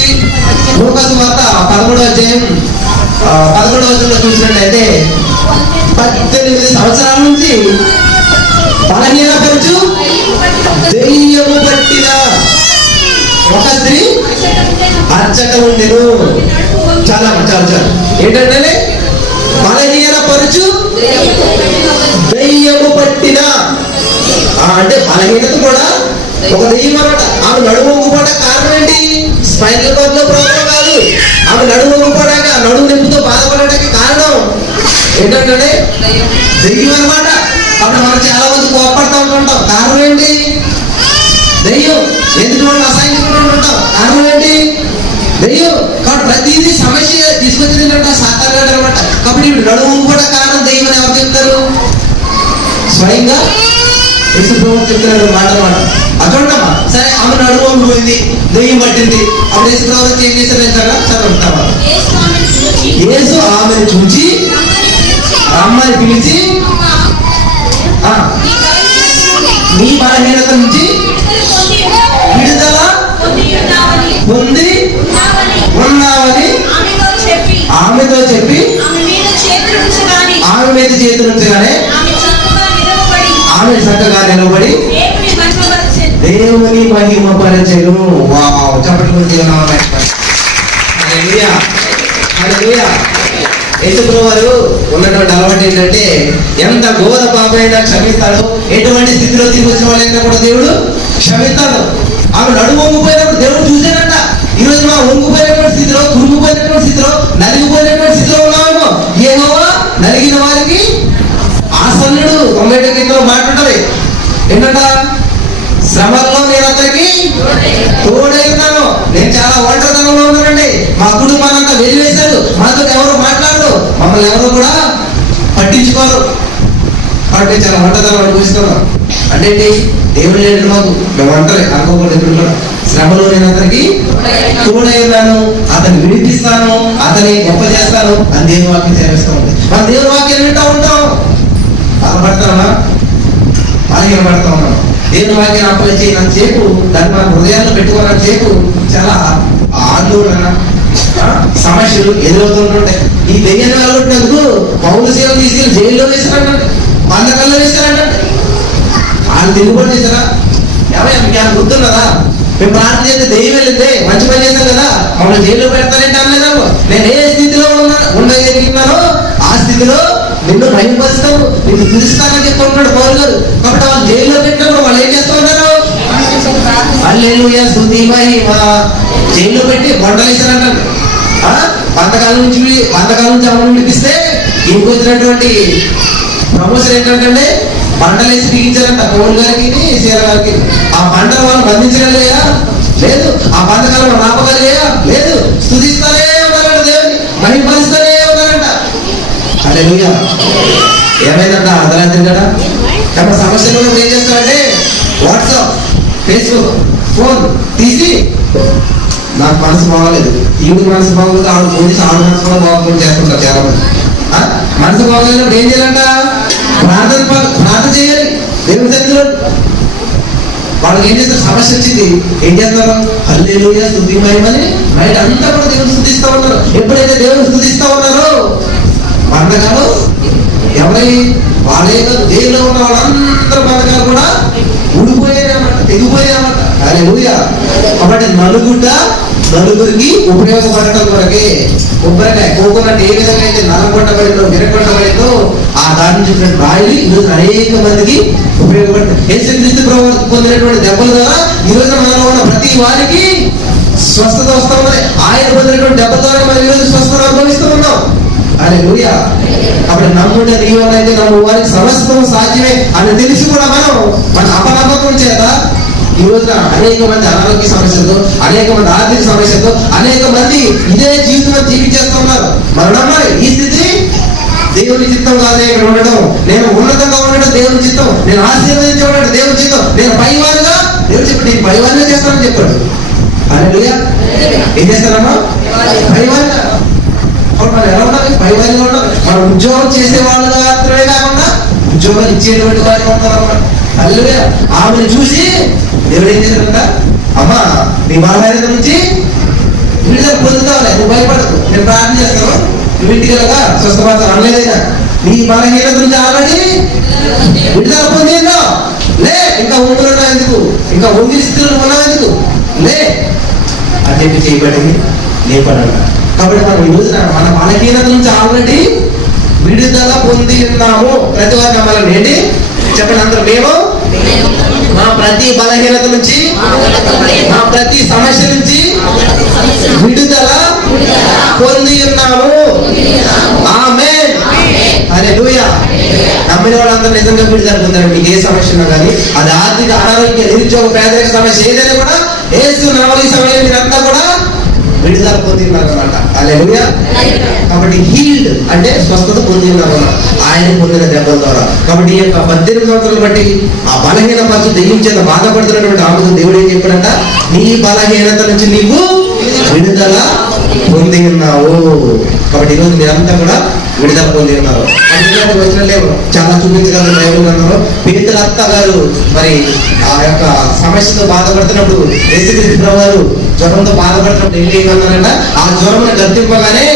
లూకాసు వార్త 11వ అధ్యాయం 11వ వచనంలో చూసినట్లయితే 18 సంవత్సరాల నుంచి బలహీనపరచు దెయ్యము పట్టిన ఒక స్త్రీ అర్చక ఉండెను. చాలా చాలా చాలా ఏంటంటే బలహీనపరచు దెయ్యము పట్టిన, అంటే బలహీనత కూడా ఒక దెయ్యం అన్నమాట. ఆమె నడుము వంగుపడ కారణం ఏంటి? స్పైనల్ కార్డ్ లో ప్రాబ్లం కాదు. ఆమె నడుము వంగుపడాక, నడుము నొప్పితో బాధపడటానికి కారణం ఏంటంటే దెయ్యం అనమాట. అప్పుడు మనం చాలా మంది కోపడతా ఉంటుంటాం. కారణం ఏంటి? దెయ్యం. ఎందుకు వాళ్ళు అసహించుకుంటూ ఉంటాం? కారణం ఏంటి? దెయ్యం. కాబట్టి ప్రతిదీ సమస్య తీసుకొచ్చింది ఏంటంటే సాతాను గాడు అనమాట. కాబట్టి ఇప్పుడు నడుము వంగుపడ కారణం దెయ్యం అని ఎవరు చెప్తారు? స్వయంగా యేసు ప్రభువు చెప్తున్నాడు మాట మాట. అదొండమ్మా సరే, ఆమె నడుము వంగిపోయింది, దెయ్యం పట్టింది. అప్పుడు యేసు ప్రభువు ఏం చేశారు కదా, చదువుతామా? యేసు ఆమెను చూచి అమ్మాయిని పిలిచి నీ బలహీనత నుంచి విడుదల పొంది ఉన్నావని ఆమెతో చెప్పి ఆమె మీద చేతులు ఉంచగానే ఆమె చక్కగా నిలబడి దేవుని మహిమ పరచెను. వావ్, చెప్పండి దేవుని. హల్లెలూయా హల్లెలూయా. యేసుప్రభువు వారు ఉన్నటువంటి అలవాటు ఏంటంటే ఎంత ఘోర పాపైనా క్షమిస్తాడు. ఎటువంటి స్థితిలో తిరిగి వచ్చిన వాళ్ళైనా కూడా దేవుడు క్షమిస్తాడు. ఆమె నడుము వంగిపోయినప్పుడు దేవుడు చూశాడంట. ఈ రోజు మనం వంగిపోయినటువంటి స్థితిలో, కురుముపోయినటువంటి స్థితిలో, నలిగిపోయినటువంటి స్థితిలో ఉన్నామేమో. యెహోవా నలిగిన వారికి ఆసన్నుడు. 90 గీతలో మాట్లాడాలి ఏంటంట, శ్రమల్లో నేను అతనికి తోడై ఉన్నాను. నేను చాలా ఒంటరితనంలో ఉన్నానండి. మా కుటుంబానంతా వెలివేశారు. మాతో ఎవరు మాట్లాడరు, మమ్మల్ని ఎవరు కూడా పట్టించుకోరు. కాబట్టి చాలా ఒంటరితనం అనుభవిస్తున్నాం. అంటే దేవుడు లేడు మాకు, మేము ఒంటరి అనుకోకూడదు. ఎప్పుడు కూడా శ్రమలో నేను అతనికి తోడై ఉన్నాను, అతన్ని విడిపిస్తాను, అతని గొప్ప చేస్తాను అని దేవుని వాక్యం సేవిస్తూ ఉంది. మన దేవుని వాక్యం వింటూ ఉంటాం. బాధపడతామా? బలహీనపడతా ఉన్నాం. దేవుని వాక్యాన్ని అప్లై చేయనంతసేపు, దాన్ని మన హృదయాల్లో పెట్టుకోనంతసేపు చాలా ఆందోళన, సమస్యలు ఎదురవుతుంటాయి. ఈ దెయ్యాన్ని వెళ్ళగొట్టినందుకు పౌలు సేవలు తీసుకెళ్ళి జైల్లో వేశారంటే, బంధకాల్లో వేశారంటే వాళ్ళు దిగుబడి చేశారా? ఏమయ్యా మీకు ఏమైనా గుర్తున్నదా? మేము ప్రార్థన చేస్తే దెయ్యం వెళ్ళింది, మంచి పని చేశాం కదా, మమ్మల్ని జైల్లో పెడతారంటే అనలేదు. నేను ఏ స్థితిలో ఉండగలిగినానో ఆ స్థితిలో నిన్ను భయపరుస్తాను, నిన్ను పిలుస్తానని చెప్పుకుంటున్నాడు పౌలు గారు. కాబట్టి వాళ్ళు జైల్లో పెట్టినప్పుడు వాళ్ళు ఏం చేస్తూ ఉన్నారు? హల్లెలూయా స్తుతి మహిమ. జైల్లో పెట్టి బొండలేశారంటారు. బంధకాల నుంచి అమలు విడిపిస్తే ఇంటికి వచ్చినటువంటి ప్రమోషన్ ఏంటంటే బండలేసి బిగించారంట పౌలు గారికి, సీల గారికి. ఆ బండలు వాళ్ళు బంధించగలిగా? లేదు. ఆ బంధకాలను రాపగలిగా? లేదు. స్తుతిస్తానే ఉన్నారంట, దేవుని మహిమపరుస్తానే ఉన్నారంట. హల్లెలూయా. ఏమైందంట అర్ధరాత్రి కదా. తమ సమస్యలు ఏం చేస్తారంటే వాట్సాప్, ఫేస్బుక్, ఫోన్ తీసి నాకు మనసు బాగోలేదు, ఈవిడికి మనసు బాగోలేదు, ఆవిడ పోలీసు ఆవిడ మనసు కూడా బాగోలేదు చేస్తుంటారు చాలా మంది. మనసు బాగోలేనప్పుడు ఏం చేయాలంట? ప్రార్థన చేయాలి దేవుని సన్నిధిలో. వాళ్ళకి ఏం చేస్తారు? సమస్య వచ్చింది, ఏం చేస్తారు? హల్లెలూయా స్తుతి మహిమని నైట్ అంతా కూడా దేవుని స్తుతిస్తూ ఉన్నారు. ఎప్పుడైతే దేవుని స్తుతిస్తూ ఉన్నారో బంధకాలు ఎవరై వాళ్ళే కాదు, దేవులో ఉన్న వాళ్ళందరూ బంధకాలు కూడా ఊడిపోయారన్నమాట, తెగిపోయారన్నమాట. హల్లెలూయా. కాబట్టి నలుగురికి ఉపయోగపడటం కొరకే కొబ్బరికాయ కోకోనట్ ఏ విధంగా అయితే నలగొట్టబడిందో, విరగొట్టబడిందో చెప్పిన రాయలు ఈ రోజు అనేక మందికి ఉపయోగపడుతుంది. యేసుక్రీస్తు ప్రభువు పొందినటువంటి దెబ్బల ద్వారా ఈ రోజు మనలో ఉన్న ప్రతి వారికి స్వస్థత వస్తా ఉన్నది. ఆయన పొందినటువంటి దెబ్బల ద్వారా మనం ఈ రోజు స్వస్థత అనుభవిస్తూ ఉన్నాం. హల్లెలూయా. అప్పుడు నమ్ముండే నీవైతే నమ్ము వారికి సమస్తం సాధ్యమే అని తెలిసి కూడా మన అపనమ్మకం చేత ఈ రోజున అనేక మంది అనారోగ్య సమస్యలతో, అనేక మంది ఆర్థిక సమస్యలతో, అనేక మంది ఇదే జీవితం జీవించేస్తున్నారు. మరణమ్మాలి ఈ స్థితి దేవుని చిత్తం కాదే. ఇక్కడ ఉండడం, నేను ఉన్నతంగా ఉండడం దేవుని చిత్తం, నేను ఆశీర్వదించబడడం దేవుని చిత్తం, నేను పైవారుగా దేవుడు చెప్పాడు, నేను పైవారుగా చేస్తానని చెప్పాడు. హల్లెలూయా. ఏం చేస్తానమ్మా? పైవారుగా. అప్పుడు మనం ఎలా ఉండాలి? పైవారిగా ఉండాలి. మనం ఉద్యోగం చేసేవాళ్ళు మాత్రమే కాకుండా ఉద్యోగం ఇచ్చేటువంటి వారికి ఉంటారన్నమాట. హల్లెలూయా. ఆమెను చూసి దేవుడు ఏం చేశాడంట? అమ్మా నీ బలహీనత నుంచి విడుదల పొందుతావులే, నువ్వు భయపడకు, నేను ప్రార్థన చేస్తాను, నువ్వు ఇంటికి వెళ్ళగా స్వస్థపడతాను అనలేదైనా. నీ బలహీనత నుంచి ఆల్రెడీ విడుదల పొందిందో లే, ఇంకా ఉంటున్నా ఎందుకు, ఇంకా ఉండి స్థితులు ఉన్నా ఎందుకు లే అని చెప్పి చేయబడింది లేపడంట. కాబట్టి మనం ఈ రోజున మన బలహీనత నుంచి ఆల్రెడీ విడుదల పొంది ఉన్నాము. ప్రతి వారు నమ్మాలండి. ఏంటి చెప్పండి అందరూ? మేము మా ప్రతి బలహీనత నుంచి, మా ప్రతి సమస్య నుంచి విడుదల పొంది ఉన్నాము. ఆమేన్. హల్లెలూయా. నమ్మిన వాళ్ళందరూ నిజంగా విడుదల పొందారు. మీకు ఏ సమస్య ఉన్నా కానీ, అది ఆర్థిక, అనారోగ్య, నిరుద్యోగ, పేదరిక సమస్య ఏదైనా కూడా యేసు నామములో ఈ సమయంలో మీరంతా కూడా విడుదల పొంది ఉన్నారు అన్నమాట. హల్లెలూయా. కాబట్టి హీల్డ్ అంటే స్వస్థత పొంది ఉన్నారు ఆయన పొందిన దెబ్బల ద్వారా. కాబట్టి ఈ యొక్క 18 సంవత్సరాలు బట్టి ఆ బలహీన పరచు దెయ్యం చేత బాధపడుతున్నటువంటి ఆమెకు దేవుడు ఏం చెప్పాడంట? నీ బలహీనత నుంచి నీవు విడుదల పొంది ఉన్నావు. కాబట్టి ఈరోజు మీరంతా కూడా విడుదల పొంది ఉన్నారు. వచ్చినట్లే చాలా చూపించగలరు బైబిల్ గ్రంథంలో. పేతురు అత్త గారు మరి ఆ యొక్క సమస్యతో బాధపడుతున్నప్పుడు యేసుక్రీస్తు ప్రభువు వారు జ్వరంతో బాధపడుతున్నప్పుడు ఏం చేయమన్నారంట? ఆ జ్వరం గర్తింపగానే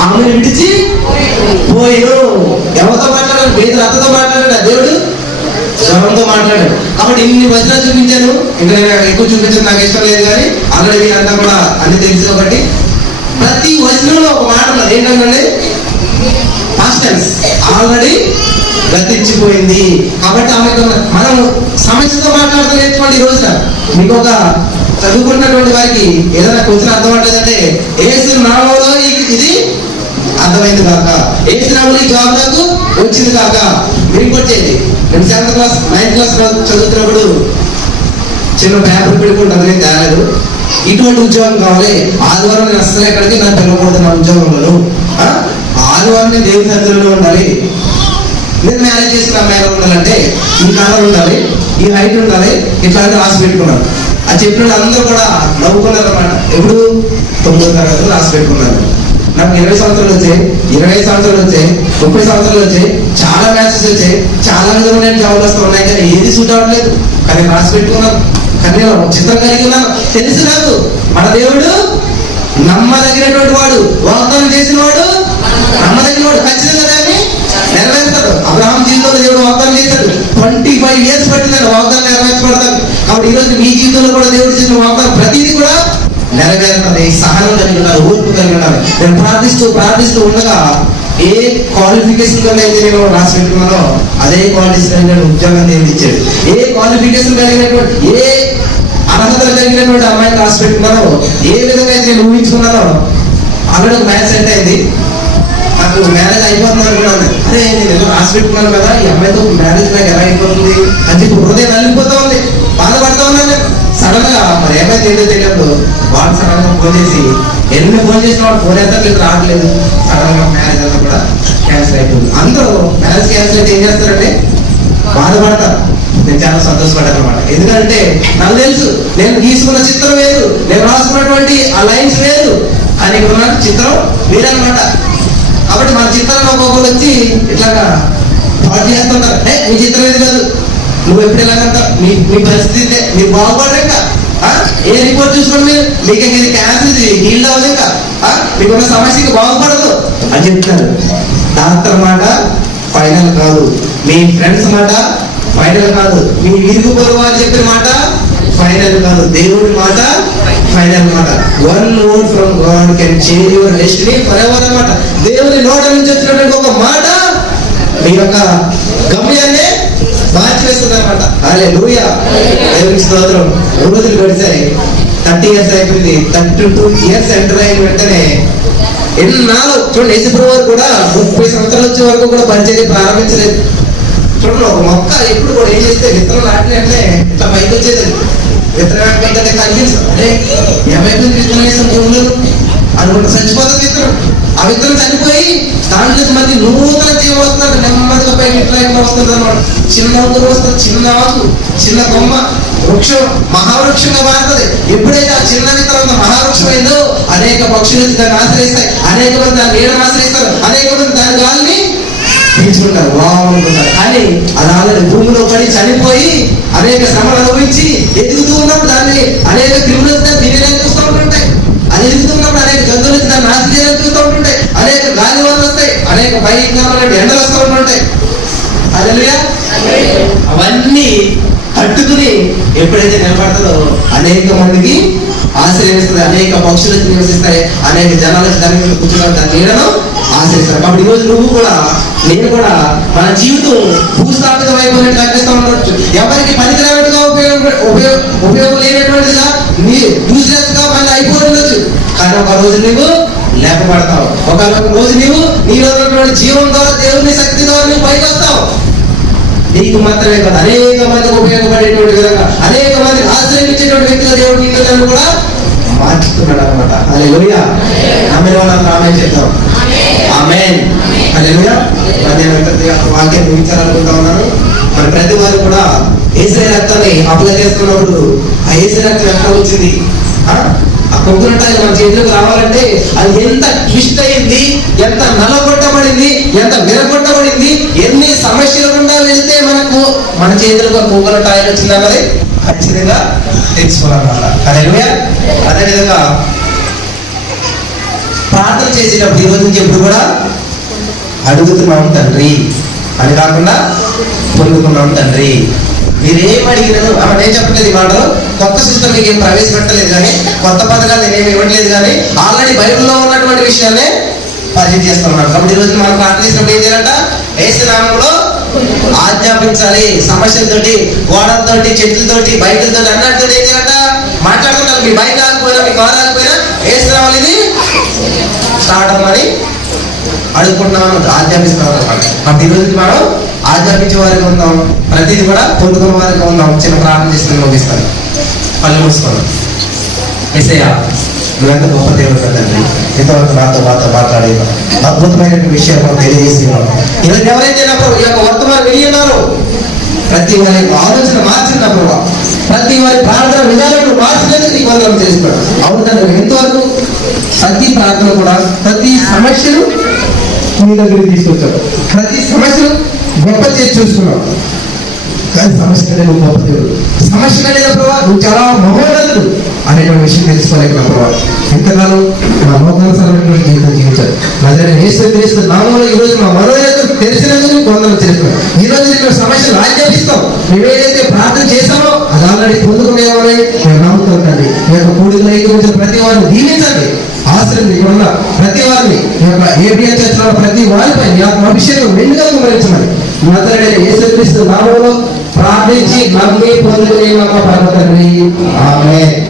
ఆమెను విడిచి పోయిను. ఎవరితో మాట్లాడాడు? పేతురు అత్తతో మాట్లాడాడు దేవుడు, జ్వరంతో మాట్లాడాడు. కాబట్టి ఇన్ని వచనాలు చూపించాను. ఇంకా నేను ఎక్కువ చూపించడం నాకు ఇష్టం లేదు, కానీ ఆల్రెడీ మీరంతా కూడా అన్ని తెలుసు. కాబట్టి ప్రతి వచనంలో ఒక మాట ఉన్నది. ఏంటంటే పాస్ట్ టెన్స్, ఆల్రెడీ గతించిపోయింది. కాబట్టి ఆమె మనం సమస్యతో మాట్లాడతాం నేర్చుకోండి. ఈ రోజున మీకు ఒక చదువుకున్నటువంటి వారికి ఏదైనా క్వశ్చన్ అర్థం అవ్వట్లేదంటే యేసు నామములో ఇది అర్థమైంది కాక, యేసు నామములో ఈ జాబ్ నాకు వచ్చింది కాక. మీరు ఇంకోటి చేయండి. నేను 7th క్లాస్ 9th క్లాస్ చదువుతున్నప్పుడు చిన్న పేపర్ పెట్టుకుంటుంది, నేను తేలేదు. ఇటువంటి ఉద్యోగం కావాలి, ఆదివారం నేను అసలు ఎక్కడికి నాకు పిలవకూడదు. నా ఉద్యోగంలో ఆదివారం నేను దేవుని సన్నిధిలో ఉండాలి, నేను మ్యారేజ్ చేసుకున్న అమ్మాయిలో ఉండాలంటే ఈ కలర్ ఉండాలి, ఈ హైట్ ఉండాలి, ఇట్లాంటి రాసి పెట్టుకున్నాను. అది చెప్పిన అందరూ కూడా నవ్వుకున్నారు అన్నమాట. ఎప్పుడు 9వ తరగతి రాసి పెట్టుకున్నారు. నాకు 20 సంవత్సరాలు వచ్చాయి, 25 సంవత్సరాలు వచ్చాయి, 30 సంవత్సరాలు వచ్చాయి, చాలా మ్యాచెస్ వచ్చాయి, చాలా విధమైన జాబులు వస్తూ ఉన్నాయి, కానీ ఏది సూట్ అవ్వట్లేదు. కానీ రాసి పెట్టుకున్నాను, కానీ నేను చిత్రం కలిగి ఉన్నాను. తెలుసు నాకు మన దేవుడు నమ్మదగినటువంటి వాడు, వాగ్దానం చేసిన వాడు నమ్మదగిన వాడు, ఖచ్చితంగా దాన్ని నెరవేర్తాడు. అబ్రహాం జీవితంలో దేవుడు వాగ్దానం చేశాడు. 25 years పట్టిందని వాగ్దానం నెరవేర్చబడతాడు. కాబట్టి ఈరోజు మీ జీవితంలో కూడా దేవుడు చేసిన వాగ్దానం ప్రతిదీ కూడా నెరవేరుతుంది. సహనం కలిగి ఉండాలి, ఓర్పు కలిగి ఉండాలి. నేను ప్రార్థిస్తూ ఉండగా ఏ క్వాలిఫికేషన్ కన్నా అయితే నేను రాసి పెట్టుకున్నానో అదే క్వాలిఫికేషన్ కలిగిన ఉద్యోగం దేవుడు ఇచ్చాడు. ఏ క్వాలిఫికేషన్ కలిగినటువంటి, ఏ అర్హతలు కలిగినటువంటి అమ్మాయిని రాసి పెట్టుకున్నానో, ఏ విధంగా అయితే నేను ఊహించుకున్నానో ఆల్రెడీ ఒక మ్యాచ్ సెట్ అయింది. నాకు మ్యారేజ్ అయిపోతుంది అనుకున్నాను. అదే నేను ఏదో రాసి పెట్టుకున్నాను కదా, ఈ అమ్మాయితో మ్యారేజ్ నాకు ఎలా అయిపోతుంది అని చెప్పి హృదయం నలిగిపోతా ఉంది, బాధపడతా ఉన్నాను. సడన్ గా మరి ఏమైతే ఏంటో తెలియదు, వాడు సడన్ గా ఫోన్ చేసి, ఎన్ని ఫోన్ చేసిన వాడు ఫోన్ ఎత్తట్లేదు, రావట్లేదు. సడన్ గా మ్యారేజ్ అంతా కూడా క్యాన్సిల్ అయిపోతుంది. అందరూ మ్యారేజ్ క్యాన్సిల్ అయితే ఏం చేస్తారంటే బాధపడతారు. నేను చాలా సంతోషపడ్డాను అనమాట. ఎందుకంటే నాకు తెలుసు నేను గీసుకున్న చిత్రం వేరు, నేను రాసుకున్నటువంటి ఆ లైన్స్ వేరు, అని ఉన్న చిత్రం వేరనమాట. కాబట్టి మన చిత్రంలో ఒక్కొక్కరు వచ్చి ఇట్లాగా పాటు చేస్తుంటారు. మీ చిత్రం ఏది కాదు, నువ్వు ఎప్పుడు ఎలాగంట, మీ పరిస్థితి మీరు బాగుపడలేక, ఏ రిపోర్ట్ చూసుకోండి మీకు ఇది క్యాన్సర్ హీల్డ్ అవ్వలేక, మీకున్న సమస్యకి బాగుపడదు అని చెప్తున్నారు. డాక్టర్ మాట ఫైనల్ కాదు, మీ ఫ్రెండ్స్ మాట ఫైనల్ కాదు, మీ వీరికి పొరుగు వారు చెప్పిన మాట ఫైనల్ కాదు, దేవుడి మాట ఫైనల్ మాట. One word from God can change your destiny for ever అన్నమాట. దేవుని నోట నుంచి వచ్చినటువంటి ఒక మాట ఈ యొక్క గమ్యాన్ని మార్చివేస్తుంది అనమాట. హల్లెలూయా, దేవునికి స్తోత్రం. రోజులు గడిచాయి, 30 years అయిపోయింది. 32 years ఎంటర్ అయిన వెంటనే ఎన్నాళ్ళు చూడండి, యేసుప్రభువు వారు కూడా 30 సంవత్సరాలు వచ్చే వరకు కూడా పరిచర్య ప్రారంభించలేదు. చూడండి, ఒక మొక్క ఎప్పుడు కూడా ఏం చేస్తే విత్తనం నాటినట్లే ఇట్లా పైకి వచ్చేది. విత్తనం పైకి కనిపించదు. అదే ఏమైపోయింది, విత్తనం వేసిన భూములు అనుకుంటే చచ్చిపోతుంది విత్తనం. ఆ విత్తనం చనిపోయి దాంట్లో మళ్ళీ నూతన జీవం వస్తుంది, నెమ్మదిగా పైకి ఇట్లా వస్తుంది అనమాట. చిన్న ఊరు వస్తుంది, చిన్న ఆకు, చిన్న కొమ్మ, వృక్షం మహావృక్షంగా మారుతుంది. ఎప్పుడైతే ఆ చిన్న విత్తనం మహావృక్షం అయిందో అనేక పక్షులు దాన్ని ఆశ్రయిస్తాయి, అనేక మంది దాన్ని నీడను ఆశ్రయిస్తారు, అనేక మంది దాని గాలిని పీల్చుకుంటారు, బాగుంటుంటారు. కానీ అది ఆల్రెడీ భూమిలో పడి చనిపోయి అనేక శ్రమలు అనుభవించి ఎదుగుతూ ఉన్నప్పుడు దాన్ని అనేక క్రిములు తినేలా చూస్తూ ఉంటుంటాయి. అది ఎదుగుతున్నప్పుడు అనేక జంతువులు దాన్ని నాశనం చేయాలని చూస్తూ ఉంటుంటాయి. అనేక గాలి వలన వస్తాయి, అనేక భయంకరమైన ఎండలు వస్తూ ఉంటుంటాయి. హల్లెలూయా, అవన్నీ తట్టుకుని ఎప్పుడైతే నిలబడుతుందో అనేక మందికి ఆశ్రయిస్తుంది, అనేక పక్షులు నివసిస్తాయి, అనేక జనాలు దాని కూర్చున్నారు, దాని నీడను ఆశ్రయిస్తారు. కాబట్టి ఈరోజు నువ్వు కూడా నేను కూడా మన జీవితం భూస్థాపితం అయిపోయినట్టు కనిపిస్తూ ఉండవచ్చు. ఎవరికి పనికిరానట్టుగా ఉపయోగం లేనటువంటిదిగా యూజ్లెస్ గా మళ్ళీ అయిపోయి ఉండొచ్చు. కానీ ఒక రోజు నువ్వు లేపబడతావు, ఒక రోజు నీవు నీలో ఉన్నటువంటి జీవం ద్వారా దేవుని శక్తి ద్వారా నువ్వు పైకి వస్తావు. నీకు మాత్రమే కాదు, అనేక మందికి ఉపయోగపడేటువంటి విధంగా, అనేక మందికి ఆశ్రయించేటువంటి వ్యక్తిగా దేవుడు నీకు నన్ను కూడా మార్చుతున్నాడు అనమాట. హల్లెలూయా, ఆమేన్ వాళ్ళంతా ఆమేన్ చెప్తాం. ఆమేన్, హల్లెలూయా. నేను వాక్యం ముగించాలనుకుంటా ఉన్నాను. మరి ప్రతి వారు కూడా యేసయ్య రక్తాన్ని అప్లై చేస్తున్నప్పుడు ఆ యేసయ్య రక్తం ఎక్కడ వచ్చింది, ఆ కొబ్బరిటాయి మన చేతిలోకి రావాలంటే అది ఎంత ట్విస్ట్ అయింది, ఎంత నలగొట్టబడింది, ఎంత విరగొట్టబడింది, ఎన్ని సమస్యల గుండా వెళ్తే మనకు మన చేతులకు కొబ్బరిటాయలు వచ్చిందన్నది ఖచ్చితంగా తెలుసుకోవాలన్నమాట. హల్లెలూయా. అదేవిధంగా ప్రార్థన చేసేటప్పుడు ఈ రోజు నుంచి ఎప్పుడు కూడా అడుగుతున్నాం తండ్రి అని కాకుండా పొందుకున్నాం తండ్రి. మీరేం అడిగినారు నేను చెప్పట్లేదు. ఈ మాటలో కొత్త సిస్టమ్ మీకు ఏం ప్రవేశపెట్టలేదు, కానీ కొత్త పథకాలు నేనేమి ఇవ్వట్లేదు, కానీ ఆల్రెడీ బైబిల్లో ఉన్నటువంటి విషయాలే పరిచయం చేస్తున్నాను. కాబట్టి ఈ రోజు మనం ప్రార్థన చేసినప్పుడు ఏం చేయాలంట, యేసు నామములో ఆజ్ఞాపించాలి. సమస్యలతోటి, గోడలతోటి, చెట్లతోటి, బయటతోటి అన్నట్టు ఏం చేయాలంట మాట్లాడుతున్నారు. మీ బైక్ ఆగిపోయినా, మీ కారు ఆగిపోయినా యేసు నామములో ఇది స్టార్ట్ అవ్వమని అడుగుకుంటున్నాను, ఆజ్ఞాపిస్తున్నాం అనమాట. కాబట్టి ఈ రోజు మనం ఆజ్ఞాపించే వారిగా ఉందాం, ప్రతిదీ కూడా పొందుకున్న వారిగా ఉందాం. చిన్న ప్రార్థన చేసి ముగిస్తాను. కళ్ళు మూసుకోండి. యేసయ్యా, నువ్వెంత గొప్ప దేవుడు కదండి, ఇంతవరకు నాతో మాట్లాడే అద్భుతమైనటువంటి విషయాలు మనం తెలియజేస్తున్నాం. ఈరోజు ఎవరైతే ఈ యొక్క వర్తమానం విని ఉన్నారో ప్రతి వారి ఆలోచన మార్చినప్పుడు, ప్రతి వారి ప్రార్థన విధానాలను మార్చినందుకు నీకు వందనం చేస్తున్నాడు. అవును తండ్రి, ఎంతవరకు ప్రతి ప్రార్థన కూడా ప్రతి సమస్యను మీ దగ్గరికి తీసుకొచ్చావు, ప్రతి సమస్యను గొప్ప చేసి చూస్తున్నావు. కానీ సమస్య కంటే నువ్వు గొప్ప దేవుడు, సమస్య కంటే ప్రభావ నువ్వు చాలా మహోన్నతుడు అనేటువంటి విషయం తెలుసుకోలేక ప్రభావ ఎంతకాలం మా లోకానుసారమైనటువంటి జీవితం జీవించారు. అదే యేసు నామములో ఈ రోజు మా మనోనేతలు తెలిసినందుకు వందనం చేస్తున్నాం. ఈ రోజు ఇక్కడ సమస్యలు ఆజ్ఞాపిస్తాం. నువ్వేదైతే ప్రార్థన చేశామో అది ఆల్రెడీ పొందుకునేవాళ్ళని మేము నమ్ముతుంటండి. ఈ యొక్క కూడికలో ఎదుగుతున్న ప్రతి వారిని దీవించండి, ఆశ్రయం ఇక్కడున్న ప్రతి వారిని, ఈ యొక్క ఏబిఎన్ చర్చలో ప్రతి వారిపై మీ యొక్క అభిషేకం మెండుగా కుమరించమని మొదలైన యేసుక్రీస్తు నామములో ప్రార్థించి నమ్మి పొందుకునే మా పరమ తండ్రి. ఆమేన్.